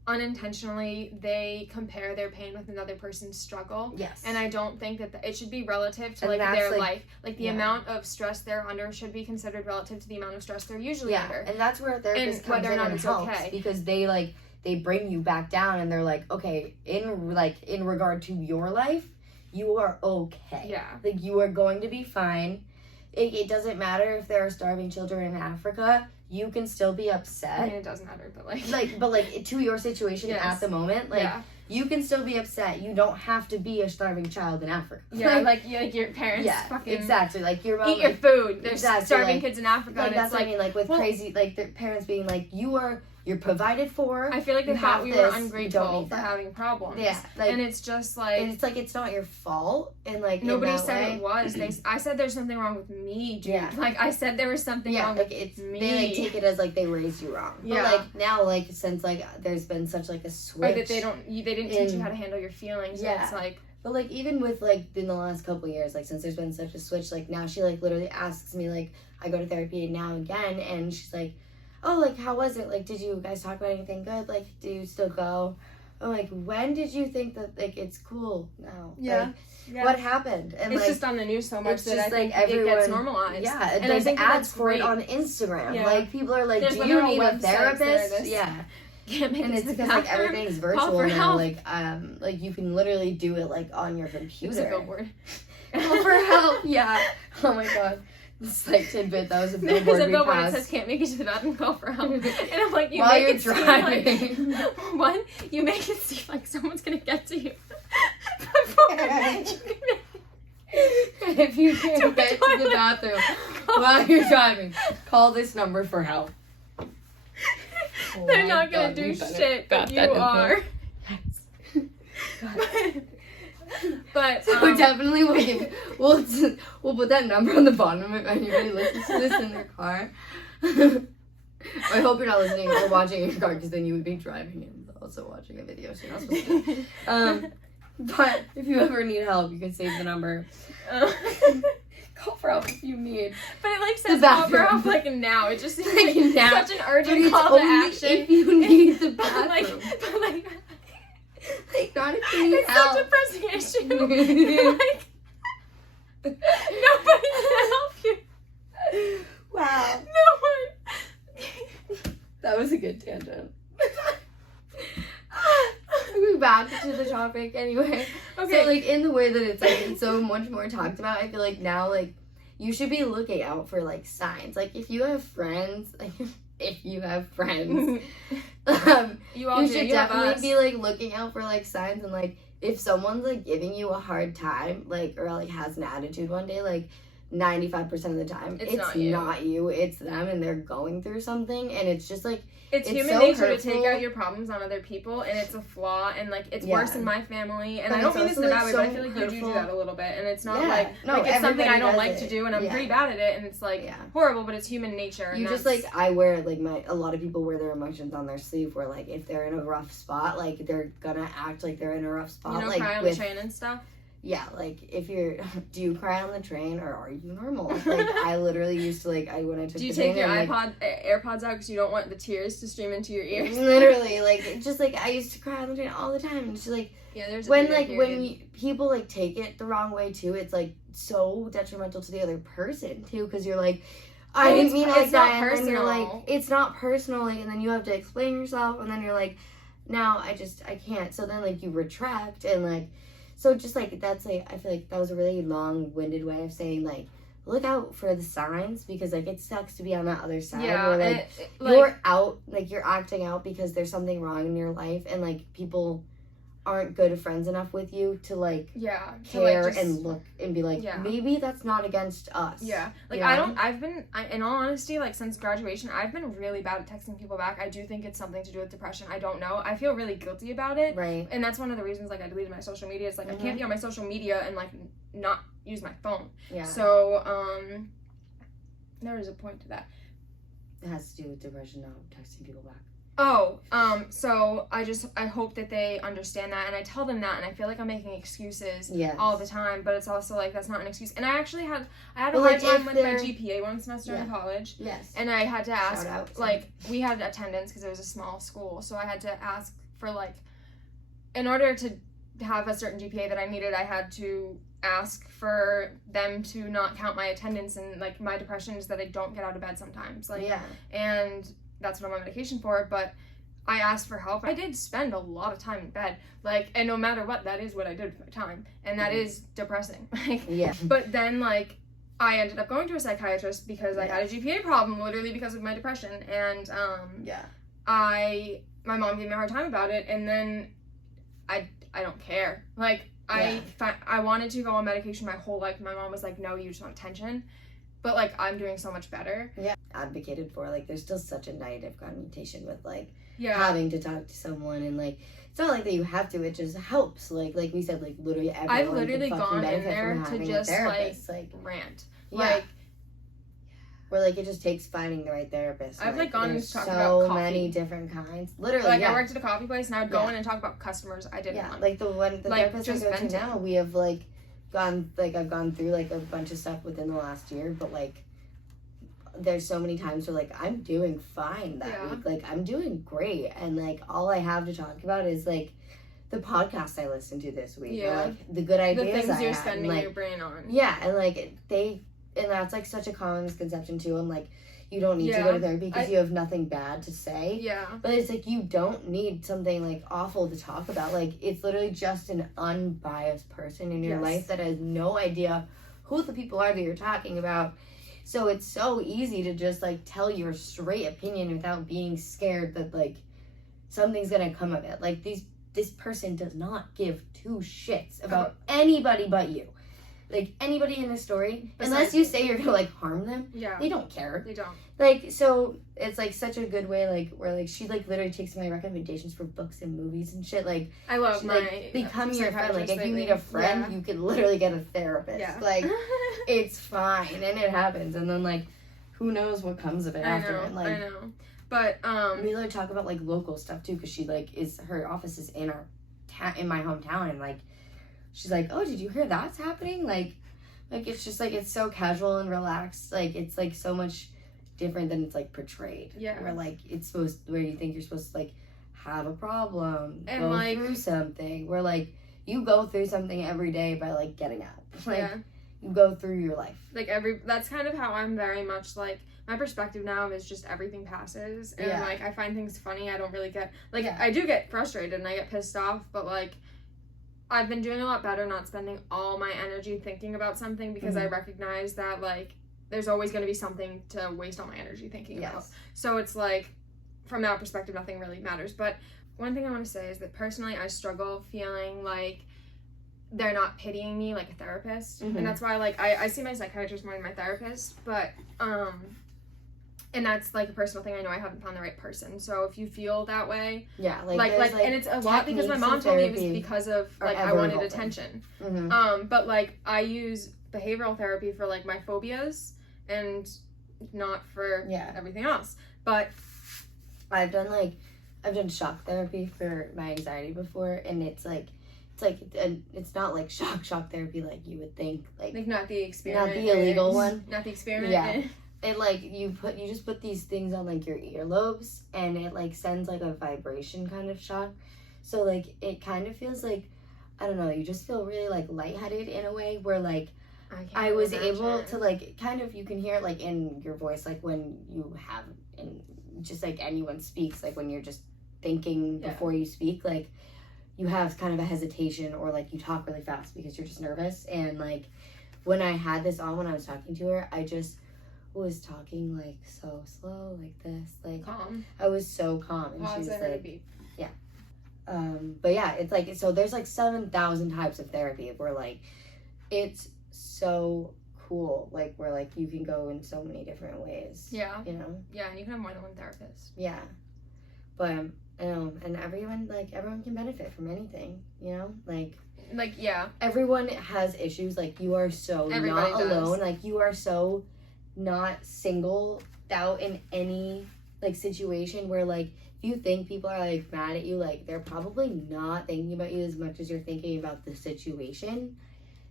unintentionally they compare their pain with another person's struggle. Yes. And I don't think that it should be relative to And like that's, their like, life. Like the amount of stress they're under should be considered relative to the amount of stress they're usually under. And that's where a therapist And comes whether or in not and it's helps okay. because they bring you back down and they're like, okay, in regard to your life, you are okay. Yeah. Like you are going to be fine. It doesn't matter if there are starving children in Africa. You can still be upset. I mean, it does matter, but like but to your situation Yes. at the moment, like you can still be upset. You don't have to be a starving child in Africa. Yeah, like your parents fucking exactly. Like your mom eat your food. There's exactly, starving like- kids in Africa. Like and that's it's what I mean. Like with crazy, like their parents being like, you're provided for. I feel like they you thought have we this, were you don't ungrateful need for that. having problems. Yeah, like, and it's just like and it's like it's not your fault. And like nobody in that said way, it was. I said there's something wrong with me, dude. Yeah. Like I said there was something Yeah, wrong like with it's me. they like take it as like they raised you wrong. Yeah. But like now, like since like there's been such like a switch. Or that they didn't teach you how to handle your feelings. Yeah. And it's like But like even with like in the last couple of years, like since there's been such a switch, like now she like literally asks me like I go to therapy now and again, and she's like, oh, like how was it? Like did you guys talk about anything good? Like do you still go? I'm like, when did you think that like it's cool now? Yeah. Like, what happened? And it's like just on the news so much it's that just I think like everyone it gets normalized. Yeah, and I there's think ads that's for it great. on Instagram. Yeah. Like people are like, There's do you literal need a websites that are therapist? this. Yeah. Can't make And it it's to the because like bathroom. everything's Call virtual for now. help. Like you can literally do it like on your It was a computer. billboard. Call for help. Yeah. Oh my god. This like tidbit that was a There's billboard a we billboard that passed. says can't make it to the bathroom, call for help. And I'm like, you While make you're it seem driving. like one, you make it seem like someone's gonna get to you before you can If you can't get to the bathroom while you're driving, call this number for help. Oh They're my not gonna God, do we better shit, got but that you in are. there. But So definitely we'll put that number on the bottom if anybody listens to this in their car. I hope you're not listening or watching in your car because then you would be driving and also watching a video. So you're not supposed to. But if you ever need help, you can save the number. Call for help if you need. But it like says The call for bathroom. help like now. It just seems Like like now. such an But urgent it's call to only action. if you need the But bathroom. like Like not if you need it's help. such a pressing issue. Like nobody can help you. Wow. No one. That was a good tangent. We're back to the topic anyway. Okay. So like in the way that it's like it's so much more talked about, I feel like now like you should be looking out for like signs. Like if you have friends, you You should definitely be like looking out for like signs, and like if someone's like giving you a hard time, like or like has an attitude one day, like 95% of the time, it's not you, it's them, and they're going through something, and it's just like, it's human so nature hurtful. to take out your problems on other people, and it's a flaw, and like it's worse in my family, and but I don't mean this in a bad way, so but I feel like hurtful. you do that a little bit, and it's not like no, it's something I don't like it. to do, and I'm pretty bad at it, and it's like horrible, but it's human nature. You just like, I wear like a lot of people wear their emotions on their sleeve, where like if they're in a rough spot, like they're gonna act like they're in a rough spot, like cry on the train and stuff. Yeah, like, if you're, do you cry on the train, or are you normal? Like, I literally used to, like, when I took do you the take train, your like, AirPods out because you don't want the tears to stream into your ears? Literally, like, just, like, I used to cry on the train all the time, and just, like, there's when people, like, take it the wrong way, too, it's, like, so detrimental to the other person, too, because you're, like, I didn't mean like that, and then you're, like, it's not personal, like, and then you have to explain yourself, and then you're, like, now, I can't, so then, like, you retract, and, like, so just, like, that's, like, I feel like that was a really long-winded way of saying, like, look out for the signs, because, like, it sucks to be on that other side where, like, you're out, like, you're acting out because there's something wrong in your life, and, like, people aren't good friends enough with you to, like, care and look and be like, maybe that's not against us. Like, in all honesty, like, since graduation, I've been really bad at texting people back. I do think it's something to do with depression. I don't know. I feel really guilty about it. Right. And that's one of the reasons, like, I deleted my social media. It's like, I can't be on my social media and, like, not use my phone. Yeah. So, there is a point to that. It has to do with depression, not texting people back. So I hope that they understand that, and I tell them that, and I feel like I'm making excuses all the time, but it's also like, that's not an excuse. And I actually had a hard time with my GPA one semester in college. Yes. And I had to ask, like, we had attendance because it was a small school, so I had to ask for, like, in order to have a certain GPA that I needed, I had to ask for them to not count my attendance, and, like, my depression is that I don't get out of bed sometimes. Like, and that's what I'm on medication for, but I asked for help. I did spend a lot of time in bed, like, and no matter what, that is what I did with my time, and that is depressing. Like, but then, like, I ended up going to a psychiatrist because I had a GPA problem, literally because of my depression, and my mom gave me a hard time about it, and then I don't care. Like, I wanted to go on medication my whole life. My mom was like, no, you just want attention. But, like, I'm doing so much better. Advocated for, like, there's still such a negative connotation with, like, having to talk to someone, and, like, it's not like that you have to, it just helps. Like we said, like, literally everyone I've literally gone in there to just, like, rant. Like, where, like, it just takes finding the right therapist. I've, like, gone and talked about so coffee. many different kinds. Literally, like, I worked at a coffee place, and I would go in and talk about customers I didn't want. Like, the therapist I go to now, we have, like, I've gone through, like, a bunch of stuff within the last year, but, like, there's so many times where, like, I'm doing fine that week. Like, I'm doing great, and, like, all I have to talk about is, like, the podcast I listened to this week, or, like, the good ideas the things you're had, spending and, your brain on. And, like, and that's, like, such a common misconception, too, and, like, you don't need to go to therapy because you have nothing bad to say. But it's, like, you don't need something, like, awful to talk about. Like, it's literally just an unbiased person in your life that has no idea who the people are that you're talking about. So it's so easy to just, like, tell your straight opinion without being scared that, like, something's gonna come of it. Like, this person does not give two shits about anybody but you. Like, anybody in this story, unless you say you're gonna, like, harm them, they don't care. They don't. Like, so, it's, like, such a good way, like, where, like, she, like, literally takes my recommendations for books and movies and shit. Like, I love my, like, become your friend. Like, if you need a friend, you could literally get a therapist. Like, it's fine, and it happens. And then, like, who knows what comes of it after. And, like, I know. But, we literally talk about, like, local stuff, too, because she, like, her office is in in my hometown, and, like, she's like, oh, did you hear that's happening? Like, it's just, like, it's so casual and relaxed. Like, it's, like, so much different than it's, like, portrayed. Where, like, where you think you're supposed to, like, have a problem, and, go through something. Where, like, you go through something every day by, like, getting out. Like, you go through your life. Like, that's kind of how I'm very much, like, my perspective now is just everything passes. And, like, I find things funny. I don't really get, like, I do get frustrated and I get pissed off, but, like, I've been doing a lot better not spending all my energy thinking about something because I recognize that, like, there's always going to be something to waste all my energy thinking about. So it's, like, from that perspective, nothing really matters. But one thing I want to say is that personally, I struggle feeling like they're not pitying me like a therapist. Mhm. And that's why, like, I see my psychiatrist more than my therapist, but, and that's, like, a personal thing. I know I haven't found the right person. So if you feel that way, Yeah, like, and it's a lot because my mom told me it was because of, like, I wanted attention. Mm-hmm. But, like, I use behavioral therapy for, like, my phobias and not for everything else. But I've done shock therapy for my anxiety before, and it's not like shock therapy like you would think, like not the experiment, not the illegal one, not the experiment. Yeah, it like you just put these things on like your earlobes, and it like sends like a vibration kind of shock. So like it kind of feels like, I don't know, you just feel really like lightheaded in a way where like I was able to like kind of, you can hear it like in your voice, like when you have, and just like anyone speaks, like when you're just thinking before you speak, like you have kind of a hesitation, or like you talk really fast because you're just nervous. And like when I had this on, when I was talking to her, I just was talking like so slow, like this, like calm. I was so calm, and she was like, beep. Yeah. But yeah, it's like, so there's like 7,000 types of therapy where like it's so cool, like where like you can go in so many different ways. Yeah. You know? Yeah, and you can have more than one therapist. Yeah. But and everyone can benefit from anything, you know? Like yeah. Everyone has issues. Like you are so Everybody not alone. does. Like you are so not singled out in any like situation where like if you think people are like mad at you, like they're probably not thinking about you as much as you're thinking about the situation.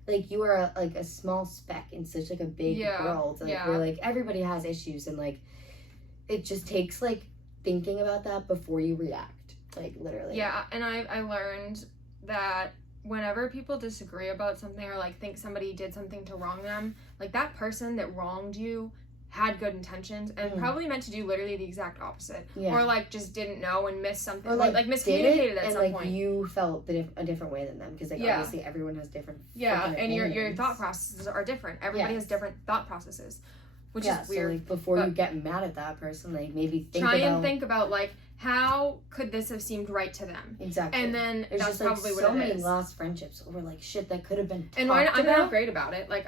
Like you are like a small speck in such like a big world, like where like everybody has issues, and like it just takes like thinking about that before you react, like literally. Yeah, and I learned that whenever people disagree about something, or like think somebody did something to wrong them, like that person that wronged you had good intentions and probably meant to do literally the exact opposite, or like just didn't know and missed something, or like miscommunicated at some point. You felt a different way than them, because like obviously everyone has different and your thought processes are different. Everybody has different thought processes, which is weird. So like before you get mad at that person, like maybe think about like, how could this have seemed right to them? Exactly. And then there's that's just, like, probably what so it many is. lost friendships over like shit that could have been talked and about. I'm not great about it, like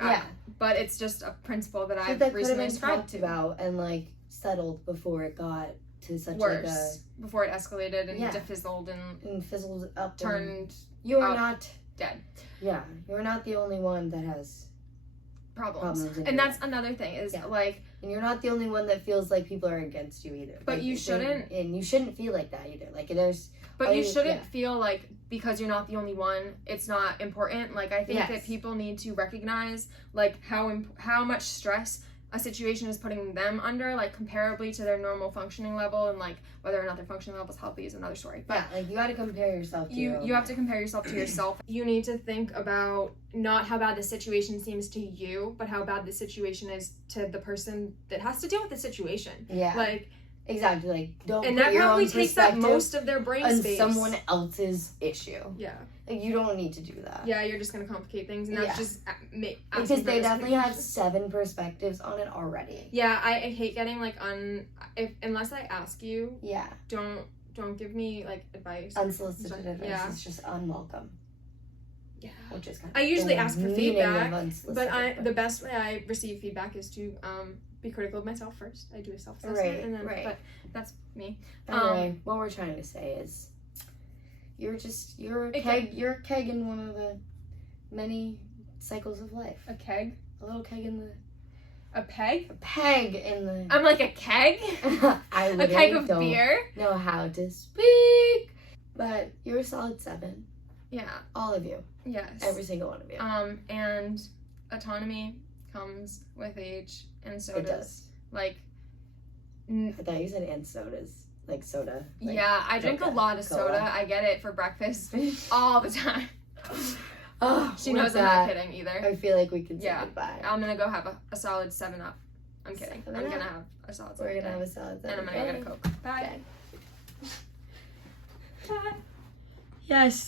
but it's just a principle that I've recently subscribed to. About and like settled before it got to such worse, like a, before it escalated and fizzled and fizzled up, turned. You are not dead. Yeah, you're not the only one that has problems and that's another thing is like, and you're not the only one that feels like people are against you either. But like, you shouldn't, and you shouldn't feel like that either. Like there's, but you shouldn't feel like because you're not the only one, it's not important. Like I think that people need to recognize like how much stress a situation is putting them under, like comparably to their normal functioning level, and like whether or not their functioning level is healthy is another story. But like you got to compare yourself to you have to compare yourself to yourself. You need to think about not how bad the situation seems to you, but how bad the situation is to the person that has to deal with the situation. Yeah, like exactly. Like don't, and put that your probably own takes up most of their brain on space. Someone else's issue. Yeah. Like, you don't need to do that. Yeah, you're just gonna complicate things, and that's just because they definitely have 7 perspectives on it already. Yeah, I hate getting like unless I ask you. Yeah. Don't give me like advice. Unsolicited advice is just unwelcome. Yeah. Which is kind of I usually ask for feedback, but the best way I receive feedback is to be critical of myself first. I do a self-assessment, and then but that's me. Anyway, what we're trying to say is you're a keg in one of the many cycles of life. A keg? A little keg in the... A peg? A peg in the... I'm like a keg? A keg of beer? Know how to speak. But you're a solid 7. Yeah. All of you. Yes. Every single one of you. And autonomy comes with age, and so it does. Like... I thought you said and sodas. Like soda. Like yeah, I drink a lot of soda. I get it for breakfast all the time. She knows I'm not kidding either. I feel like we can say goodbye. I'm gonna go have a solid 7-Up. I'm kidding. I'm gonna have a solid 7-Up. We're gonna have a solid 7-Up. And I'm gonna go get a Coke. Bye. Bye. Yes.